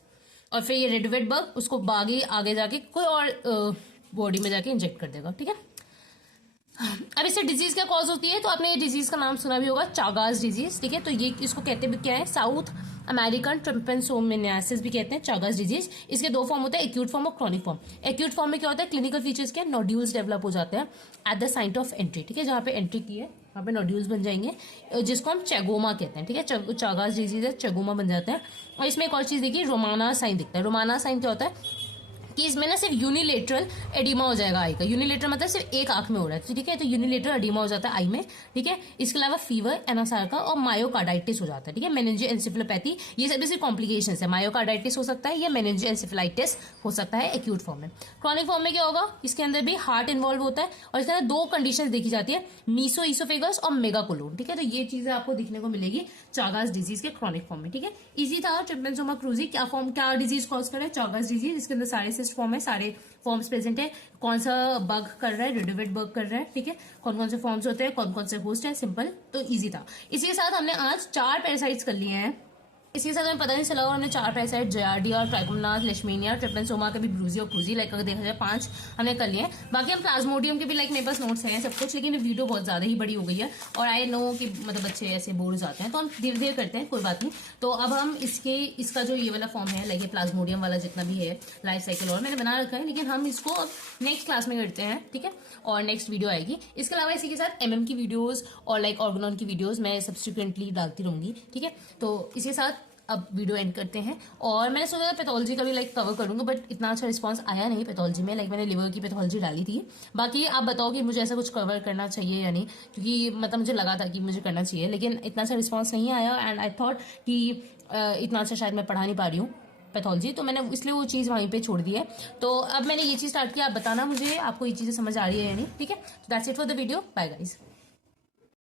और फिर ये रेडोविड बग उसको बागी आगे जाके कोई और बॉडी में जाके इंजेक्ट कर देगा, ठीक है। अब इससे डिजीज क्या कॉज होती है? तो आपने ये डिजीज का नाम सुना भी होगा, चागास डिजीज, ठीक है। तो ये इसको कहते भी क्या है? साउथ अमेरिकन ट्रिम्पेंसोमियासिस भी कहते हैं, चागास डिजीज। इसके दो फॉर्म होते हैं, एक्यूट फॉर्म और क्रॉनिक फॉर्म। एक्यूट फॉर्म में क्या होता है? क्लिनिकल फीचर्स के नोड्यूल्स डेवलप हो जाते हैं at the site of entry, ठीक है। जहां पे एंट्री की है वहां पे नोड्यूल्स बन जाएंगे जिसको हम चेगोमा कहते हैं, ठीक है। चागास डिजीज है, चेगोमा बन जाता है। और इसमें एक और चीज देखिए, रोमाना साइन दिखता है। रोमाना साइन क्या होता है कि इसमें ना सिर्फ यूनिलेटरल एडिमा हो जाएगा आई का। यूनिलेटरल मतलब सिर्फ एक आंख में हो रहा है, ठीक है। तो यूनिलेटरल एडिमा हो जाता है आई में, ठीक है। इसके अलावा फीवर, एनासार का और मायोकार्डाइटिस हो जाता है, ठीक है। मेनिंजियोएन्सेफेलोपैथी, ये सब इसकी कॉम्प्लिकेशंस है। मायोकार्डाइटिस हो सकता है या मेनिंजियोएन्सेफेलाइटिस हो सकता है एक्यूट फॉर्म में। क्रॉनिक फॉर्म में क्या होगा? इसके अंदर भी हार्ट इन्वॉल्व होता है और इसके अंदर दो कंडीशन देखी जाती है, मीसो ईसोफेगस और मेगाकोलोन, ठीक है। तो ये चीजें आपको दिखने को मिलेगी चागास डिजीज के क्रॉनिक फॉर्म में, ठीक है। इजी था। ट्रिपेंसोमा क्रूजी क्या डिजीज कॉज कर रहा है? Chagas disease. इसके अंदर सारे सिस्ट फॉर्म है, सारे फॉर्म्स प्रेजेंट है। कौन सा बग कर रहा है? रेडोविड बग कर रहा है, ठीक है। कौन कौन से फॉर्म्स होते हैं, कौन कौन से होस्ट है, सिंपल। तो इजी था। इसी के साथ हमने आज 4 पैरासाइट्स कर लिए हैं। इसके साथ हमें पता नहीं चला और हमने 4 पैरासाइट जयार्डिया, ट्राइकोमोनास, लेशमीनिया, ट्रिपेंसोमा के भी ब्रूजी और क्रूजी लाइक अगर देखा जाए 5 हमने कर लिए हैं। बाकी हम प्लाज्मोडियम के भी लाइक मेरे पास नोट्स हैं सब कुछ, लेकिन वीडियो बहुत ज्यादा ही बड़ी हो गई है और आई नो कि मतलब बच्चे ऐसे बोर हो जाते हैं, तो हम धीरे धीरे करते हैं, कोई बात नहीं। तो अब हम इसका जो ये वाला फॉर्म है लाइक ये प्लाज्मोडियम वाला जितना भी है लाइफ साइकिल और मैंने बना रखा है, लेकिन हम इसको अब नेक्स्ट क्लास में करते हैं, ठीक है। और नेक्स्ट वीडियो आएगी। इसके अलावा इसी के साथ MM की वीडियोज और लाइक ऑर्गेनॉन की वीडियोज मैं सब्सिक्वेंटली डालती रहूंगी, ठीक है। तो इसके साथ अब वीडियो एंड करते हैं। और मैंने सोचा था पैथोलॉजी का भी लाइक कवर करूंगा, बट इतना अच्छा रिस्पांस आया नहीं पैथोलॉजी में। लाइक मैंने लिवर की पैथोलॉजी डाली थी। बाकी आप बताओ कि मुझे ऐसा कुछ कवर करना चाहिए या नहीं, क्योंकि मतलब मुझे लगा था कि मुझे करना चाहिए, लेकिन इतना अच्छा रिस्पांस नहीं आया एंड आई थॉट कि इतना अच्छा शायद मैं पढ़ा नहीं पा रही हूँ पैथोलॉजी, तो मैंने इसलिए वो चीज़ वहीं पे छोड़ दी है। तो अब मैंने ये चीज़ स्टार्ट किया। आप बताना मुझे आपको ये चीज़ें समझ आ रही है या नहीं, ठीक है। तो that's it for the video. Bye guys.